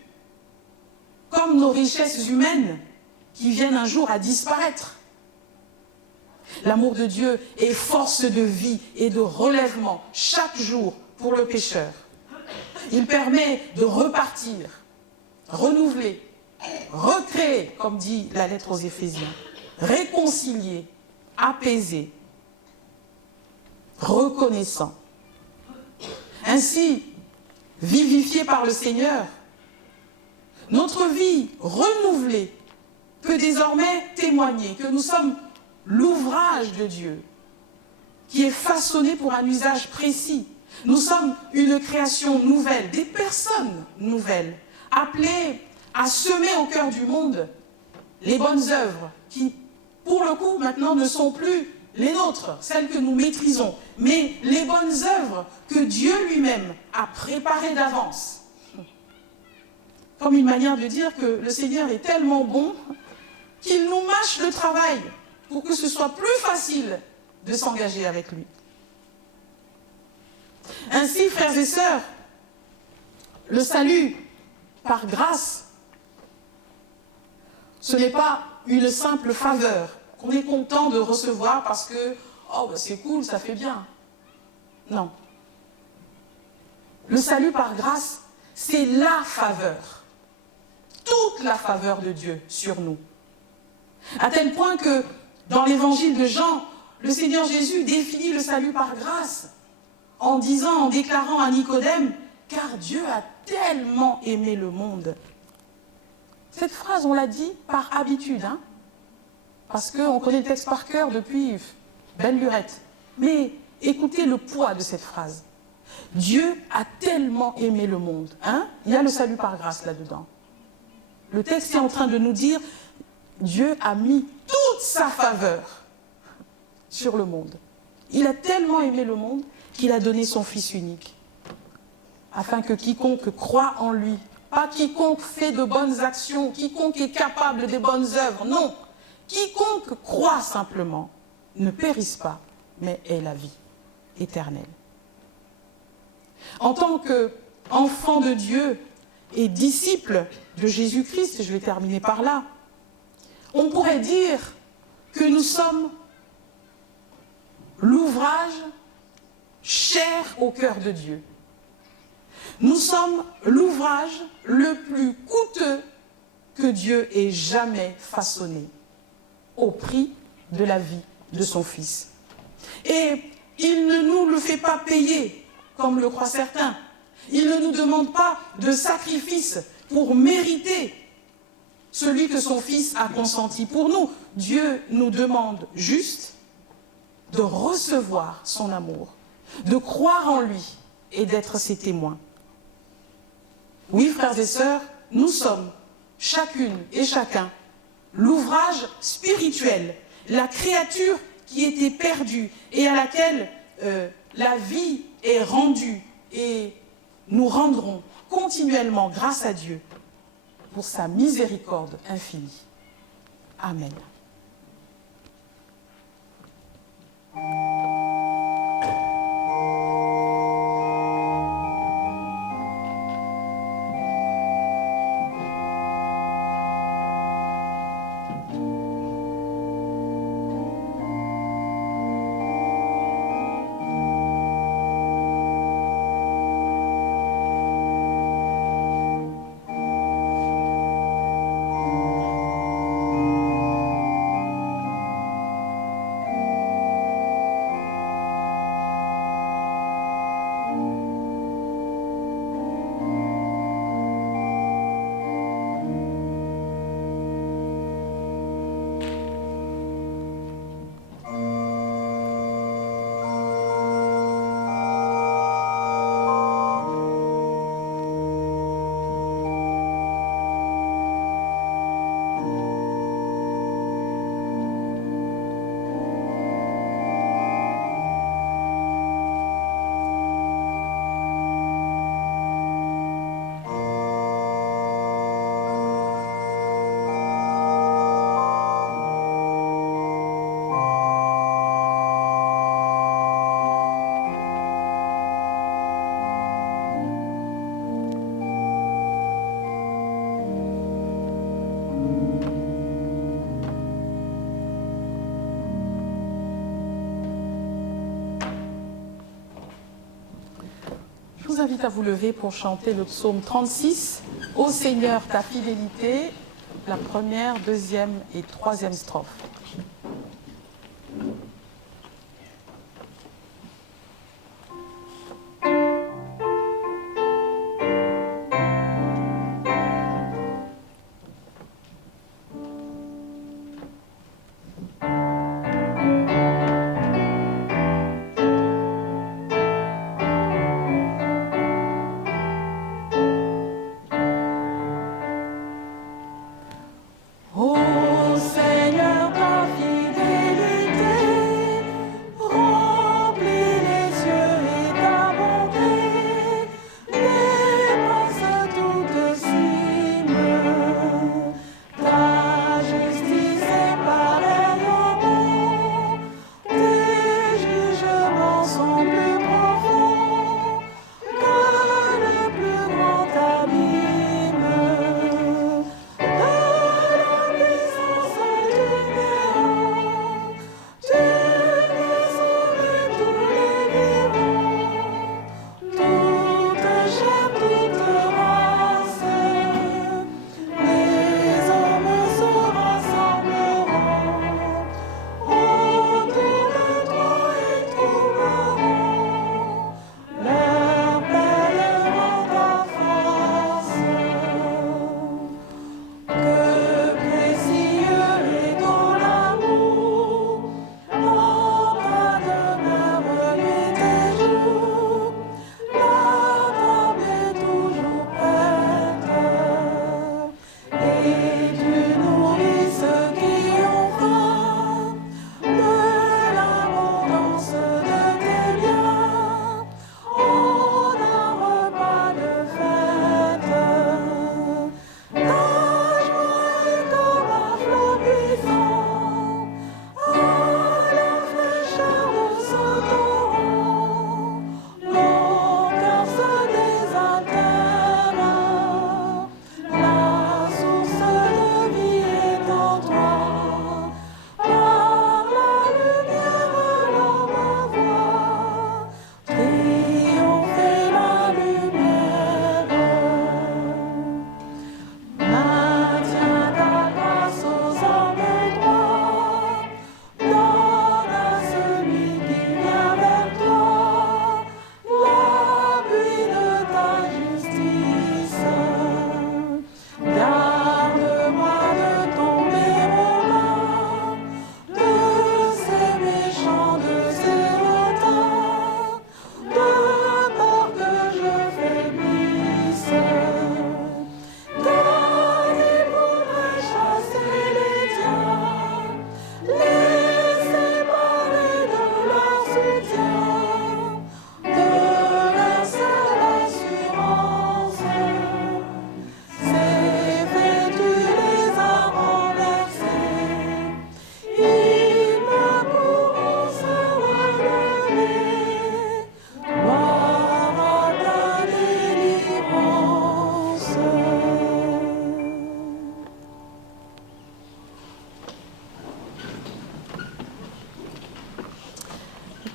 comme nos richesses humaines qui viennent un jour à disparaître. L'amour de Dieu est force de vie et de relèvement chaque jour pour le pécheur. Il permet de repartir, renouveler, recréer, comme dit la lettre aux Éphésiens, réconcilier, apaiser, reconnaissant. Ainsi, vivifié par le Seigneur, notre vie renouvelée peut désormais témoigner que nous sommes l'ouvrage de Dieu, qui est façonné pour un usage précis. Nous sommes une création nouvelle, des personnes nouvelles, appelées à semer au cœur du monde les bonnes œuvres qui, pour le coup, maintenant ne sont plus les nôtres, celles que nous maîtrisons, mais les bonnes œuvres que Dieu lui-même a préparées d'avance. Comme une manière de dire que le Seigneur est tellement bon qu'il nous mâche le travail pour que ce soit plus facile de s'engager avec lui. Ainsi, frères et sœurs, le salut par grâce, ce n'est pas une simple faveur qu'on est content de recevoir parce que oh, ben c'est cool, ça fait bien. Non. Le salut par grâce, c'est la faveur. Toute la faveur de Dieu sur nous. À tel point que dans l'évangile de Jean, le Seigneur Jésus définit le salut par grâce en disant, en déclarant à Nicodème, « Car Dieu a tellement aimé le monde. » Cette phrase, on l'a dit par habitude, hein, parce qu'on connaît le texte par cœur depuis belle lurette. Mais écoutez le poids de cette phrase. Dieu a tellement aimé le monde. Hein? Il y a le salut par grâce là-dedans. Le texte est en train de nous dire, Dieu a mis toute sa faveur sur le monde. Il a tellement aimé le monde qu'il a donné son Fils unique, afin que quiconque croit en lui, pas quiconque fait de bonnes actions, quiconque est capable des bonnes œuvres, non, quiconque croit simplement, ne périsse pas, mais ait la vie éternelle. En tant qu'enfant de Dieu et disciple de Jésus-Christ, je vais terminer par là, on pourrait dire que nous sommes l'ouvrage cher au cœur de Dieu. Nous sommes l'ouvrage le plus coûteux que Dieu ait jamais façonné, au prix de la vie de son Fils. Et il ne nous le fait pas payer, comme le croient certains. Il ne nous demande pas de sacrifice pour mériter celui que son Fils a consenti pour nous. Dieu nous demande juste de recevoir son amour, de croire en lui et d'être ses témoins. Oui, frères et sœurs, nous sommes, chacune et chacun, l'ouvrage spirituel, la créature qui était perdue et à laquelle la vie est rendue, et nous rendrons continuellement grâce à Dieu pour sa miséricorde infinie. Amen. Je vous invite à vous lever pour chanter le psaume 36, « Ô Seigneur, ta fidélité », la première, deuxième et troisième strophe.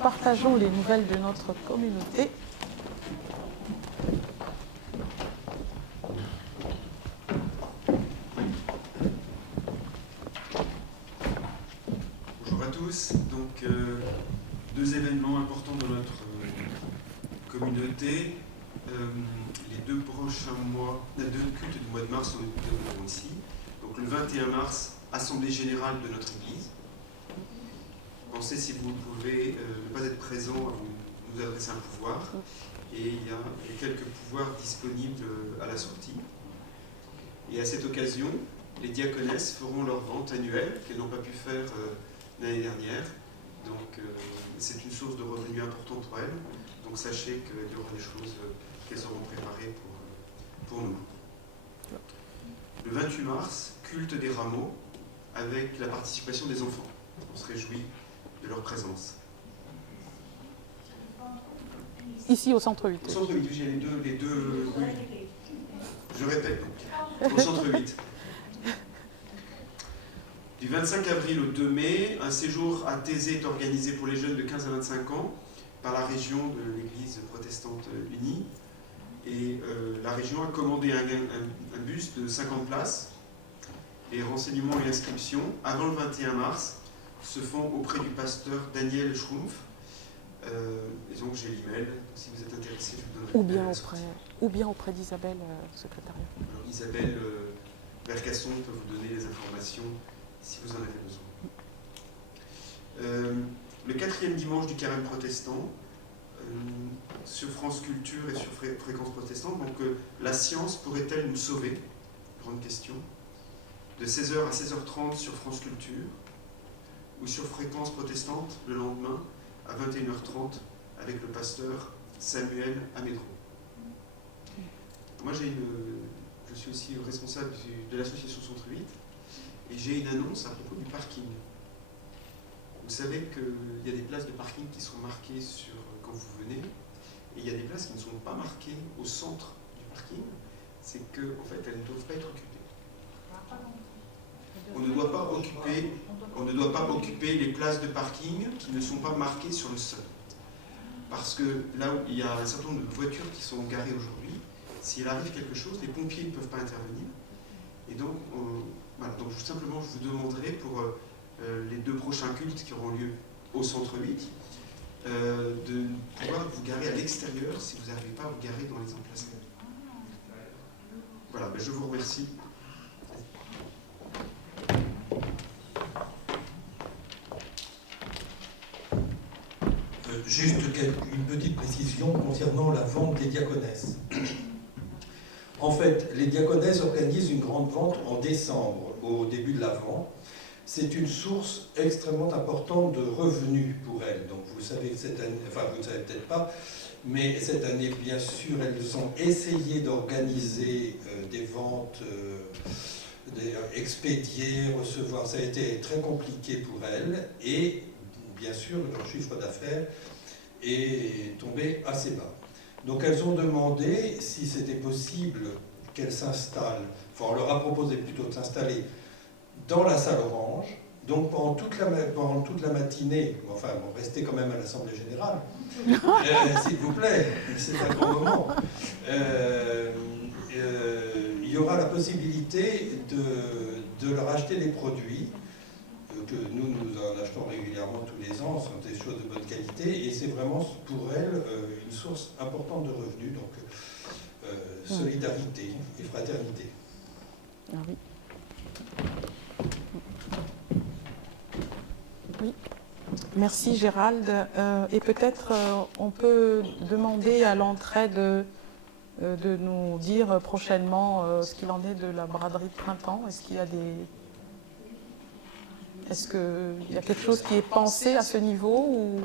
Partageons les nouvelles de notre communauté. Bonjour à tous. Donc, deux événements importants dans notre communauté. Les deux prochains mois, les deux cultes du mois de mars sont ici. Donc, le 21 mars, Assemblée générale de notre Église. Pensez, si vous pouvez ne pas être présent, à nous adresser un pouvoir. Et il y a quelques pouvoirs disponibles à la sortie. Et à cette occasion, les diaconesses feront leur vente annuelle qu'elles n'ont pas pu faire l'année dernière. Donc c'est une source de revenus importante pour elles. Donc sachez qu'il y aura des choses qu'elles auront préparées pour nous. Le 28 mars, culte des rameaux avec la participation des enfants. On se réjouit de leur présence. Ici au centre 8. Au centre 8, j'ai les deux. Oui. Je répète donc. Au centre 8. Du 25 avril au 2 mai, un séjour à Thésée est organisé pour les jeunes de 15 à 25 ans par la région de l'Église protestante unie. Et la région a commandé un bus de 50 places. Les renseignements et l'inscription, avant le 21 mars, se font auprès du pasteur Daniel Schrumpf. Et donc j'ai l'email, si vous êtes intéressé, je vous donnerai Ou bien auprès d'Isabelle, secrétariat. Alors, Isabelle Vercasson peut vous donner les informations si vous en avez besoin. Le 4e dimanche du carême protestant, sur France Culture et sur Fréquence Protestante, donc la science pourrait-elle nous sauver? Grande question. De 16h à 16h30 sur France Culture, ou sur Fréquence Protestante le lendemain à 21h30 avec le pasteur Samuel Amédro. Moi je suis aussi responsable de l'association Centre 8 et j'ai une annonce à propos du parking. Vous savez qu'il y a des places de parking qui sont marquées quand vous venez, et il y a des places qui ne sont pas marquées au centre du parking. C'est qu'en fait elles ne doivent pas être occupées. On ne doit pas occuper les places de parking qui ne sont pas marquées sur le sol. Parce que là où il y a un certain nombre de voitures qui sont garées aujourd'hui, s'il arrive quelque chose, les pompiers ne peuvent pas intervenir. Et donc, voilà, donc simplement, je vous demanderai pour les 2 prochains cultes qui auront lieu au Centre 8, de pouvoir vous garer à l'extérieur si vous n'arrivez pas à vous garer dans les emplacements. Voilà, ben je vous remercie. Juste une petite précision concernant la vente des diaconesses. En fait, les diaconesses organisent une grande vente en décembre, au début de l'Avent. C'est une source extrêmement importante de revenus pour elles. Donc vous savez que cette année, enfin vous ne savez peut-être pas, mais cette année, bien sûr, elles ont essayé d'organiser des ventes, expédier, recevoir. Ça a été très compliqué pour elles et bien sûr, leur chiffre d'affaires est tombé assez bas. Donc elles ont demandé si c'était possible qu'elles s'installent, enfin on leur a proposé plutôt de s'installer dans la salle orange, donc pendant toute la matinée, enfin bon, restez quand même à l'Assemblée Générale, s'il vous plaît, c'est un grand moment. Il y aura la possibilité de leur acheter des produits, que nous en achetons régulièrement tous les ans, ce sont des choses de bonne qualité, et c'est vraiment pour elles une source importante de revenus, donc solidarité et fraternité. Ah oui. Oui. Merci Gérald. Et peut-être on peut demander à l'entrée de nous dire prochainement ce qu'il en est de la braderie de printemps. Est-ce qu'il y a quelque chose qui est pensé à ce niveau ou...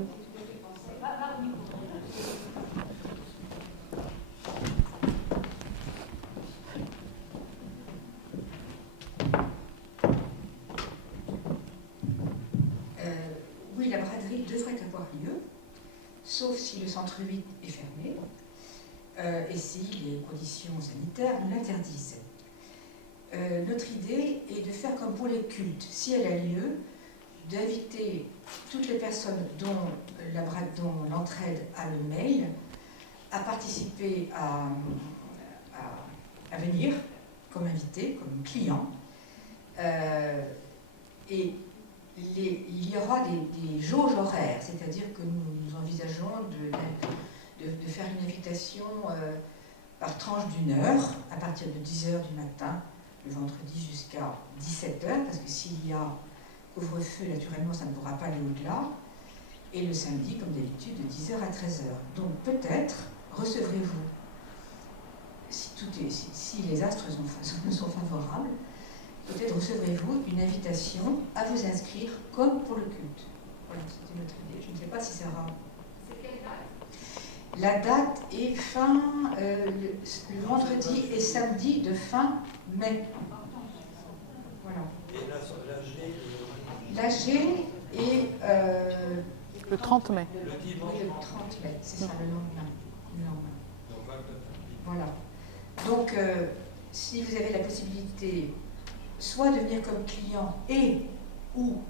Oui, la braderie devrait avoir lieu, sauf si le centre 8 est fermé et si les conditions sanitaires nous l'interdisent. Notre idée est de faire comme pour les cultes, si elle a lieu, d'inviter toutes les personnes dont l'entraide a le mail à participer à venir comme invité, comme client. Et il y aura des jauges horaires, c'est-à-dire que nous envisageons de faire une invitation par tranche d'1 heure, à partir de 10h du matin, le vendredi jusqu'à 17h, parce que s'il y a couvre-feu, naturellement, ça ne pourra pas aller au-delà, et le samedi, comme d'habitude, de 10h à 13h. Donc peut-être recevrez-vous, si les astres nous sont favorables, peut-être recevrez-vous une invitation à vous inscrire comme pour le culte. Voilà, c'était notre idée. Je ne sais pas si ça sera... C'est quelle date? La date est le vendredi et samedi de fin mai. Voilà. Et L'AG est... Le 30 mai. Le 30 mai, c'est ça, le lendemain. Voilà. Donc, si vous avez la possibilité, soit de venir comme client ou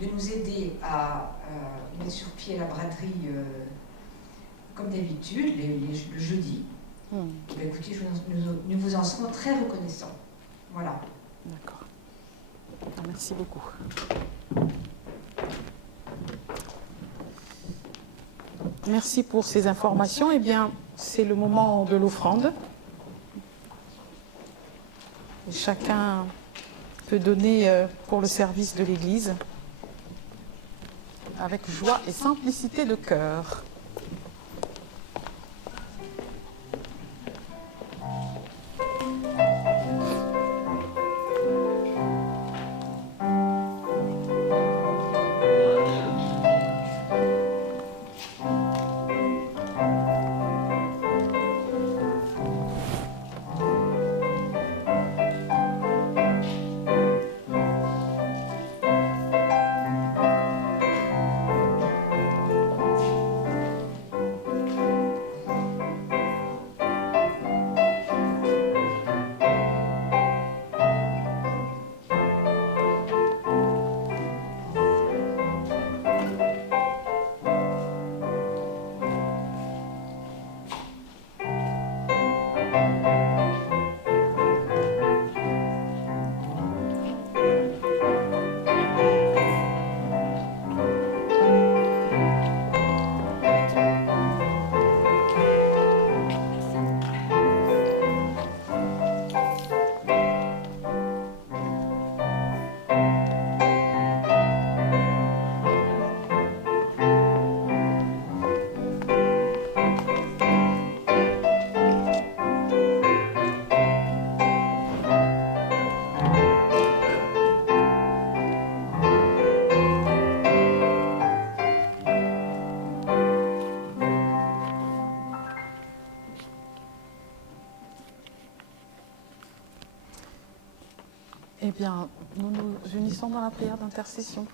de nous aider à mettre sur pied la braderie comme d'habitude, le jeudi. Ben, écoutez, nous vous en serons très reconnaissants. Voilà. D'accord. Merci beaucoup. Merci pour ces informations. Eh bien, c'est le moment de l'offrande. Chacun peut donner pour le service de l'Église avec joie et simplicité de cœur. Eh bien, nous nous unissons dans la prière d'intercession.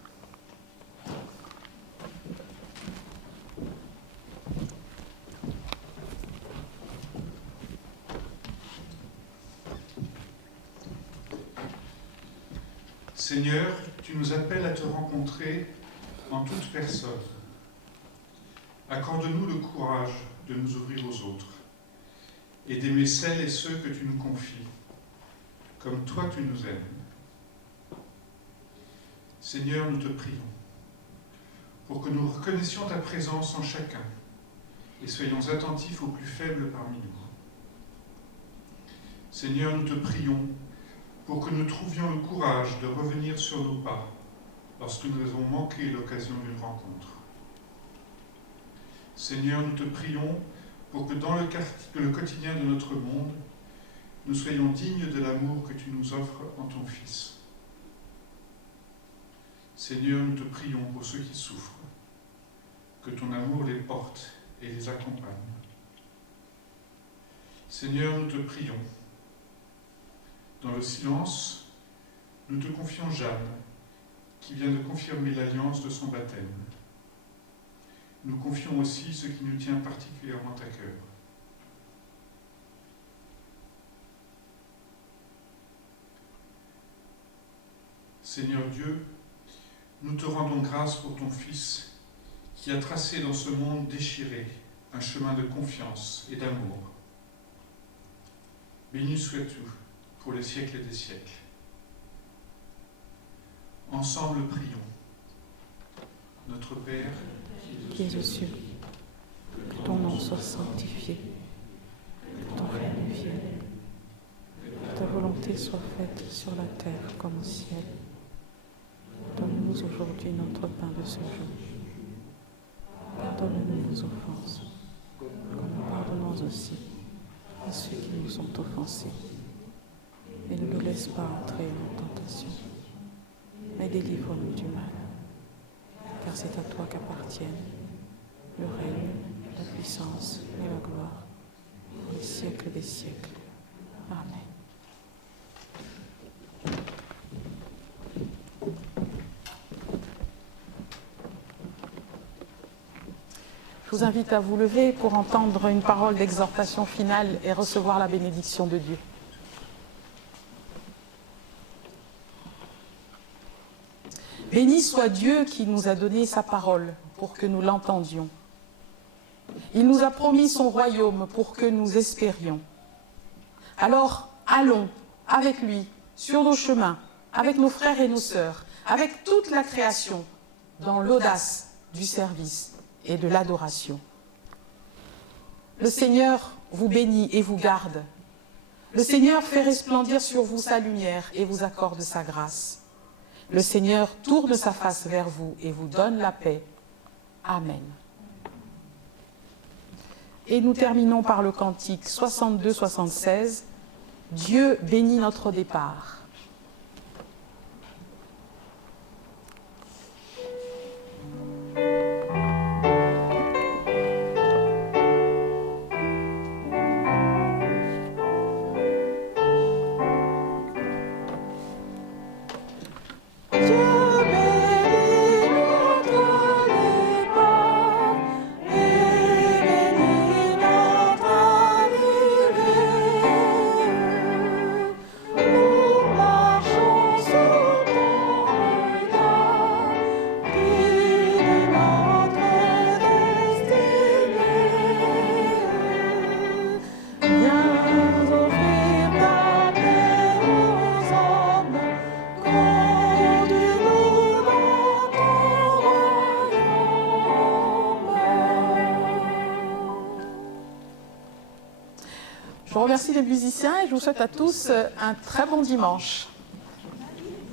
Seigneur, tu nous appelles à te rencontrer en toute personne. Accorde-nous le courage de nous ouvrir aux autres et d'aimer celles et ceux que tu nous confies, comme toi tu nous aimes. Seigneur, nous te prions pour que nous reconnaissions ta présence en chacun et soyons attentifs aux plus faibles parmi nous. Seigneur, nous te prions pour que nous trouvions le courage de revenir sur nos pas lorsque nous avons manqué l'occasion d'une rencontre. Seigneur, nous te prions pour que dans le quotidien de notre monde, nous soyons dignes de l'amour que tu nous offres en ton Fils. Seigneur, nous te prions pour ceux qui souffrent, que ton amour les porte et les accompagne. Seigneur, nous te prions. Dans le silence, nous te confions Jeanne, qui vient de confirmer l'alliance de son baptême. Nous confions aussi ce qui nous tient particulièrement à cœur. Seigneur Dieu, nous te rendons grâce pour ton Fils qui a tracé dans ce monde déchiré un chemin de confiance et d'amour. Béni sois-tu pour les siècles des siècles. Ensemble prions. Notre Père, Qui es aux cieux, que ton nom soit sanctifié, que ton règne vienne, que ta volonté soit faite sur la terre comme au ciel. Donne-nous aujourd'hui notre pain de ce jour. Pardonne-nous nos offenses, comme nous pardonnons aussi à ceux qui nous ont offensés. Et ne nous laisse pas entrer en tentation, mais délivre-nous du mal. Car c'est à toi qu'appartiennent le règne, la puissance et la gloire pour les siècles des siècles. Amen. Je vous invite à vous lever pour entendre une parole d'exhortation finale et recevoir la bénédiction de Dieu. Béni soit Dieu qui nous a donné sa parole pour que nous l'entendions. Il nous a promis son royaume pour que nous espérions. Alors, allons avec lui, sur nos chemins, avec nos frères et nos sœurs, avec toute la création, dans l'audace du service et de l'adoration. Le Seigneur vous bénit et vous garde. Le Seigneur fait resplendir sur vous sa lumière et vous accorde sa grâce. Le Seigneur tourne sa face vers vous et vous donne la paix. Amen. Et nous terminons par le cantique 62-76. Dieu bénit notre départ. Je vous remercie les musiciens et je vous souhaite à tous un très bon dimanche.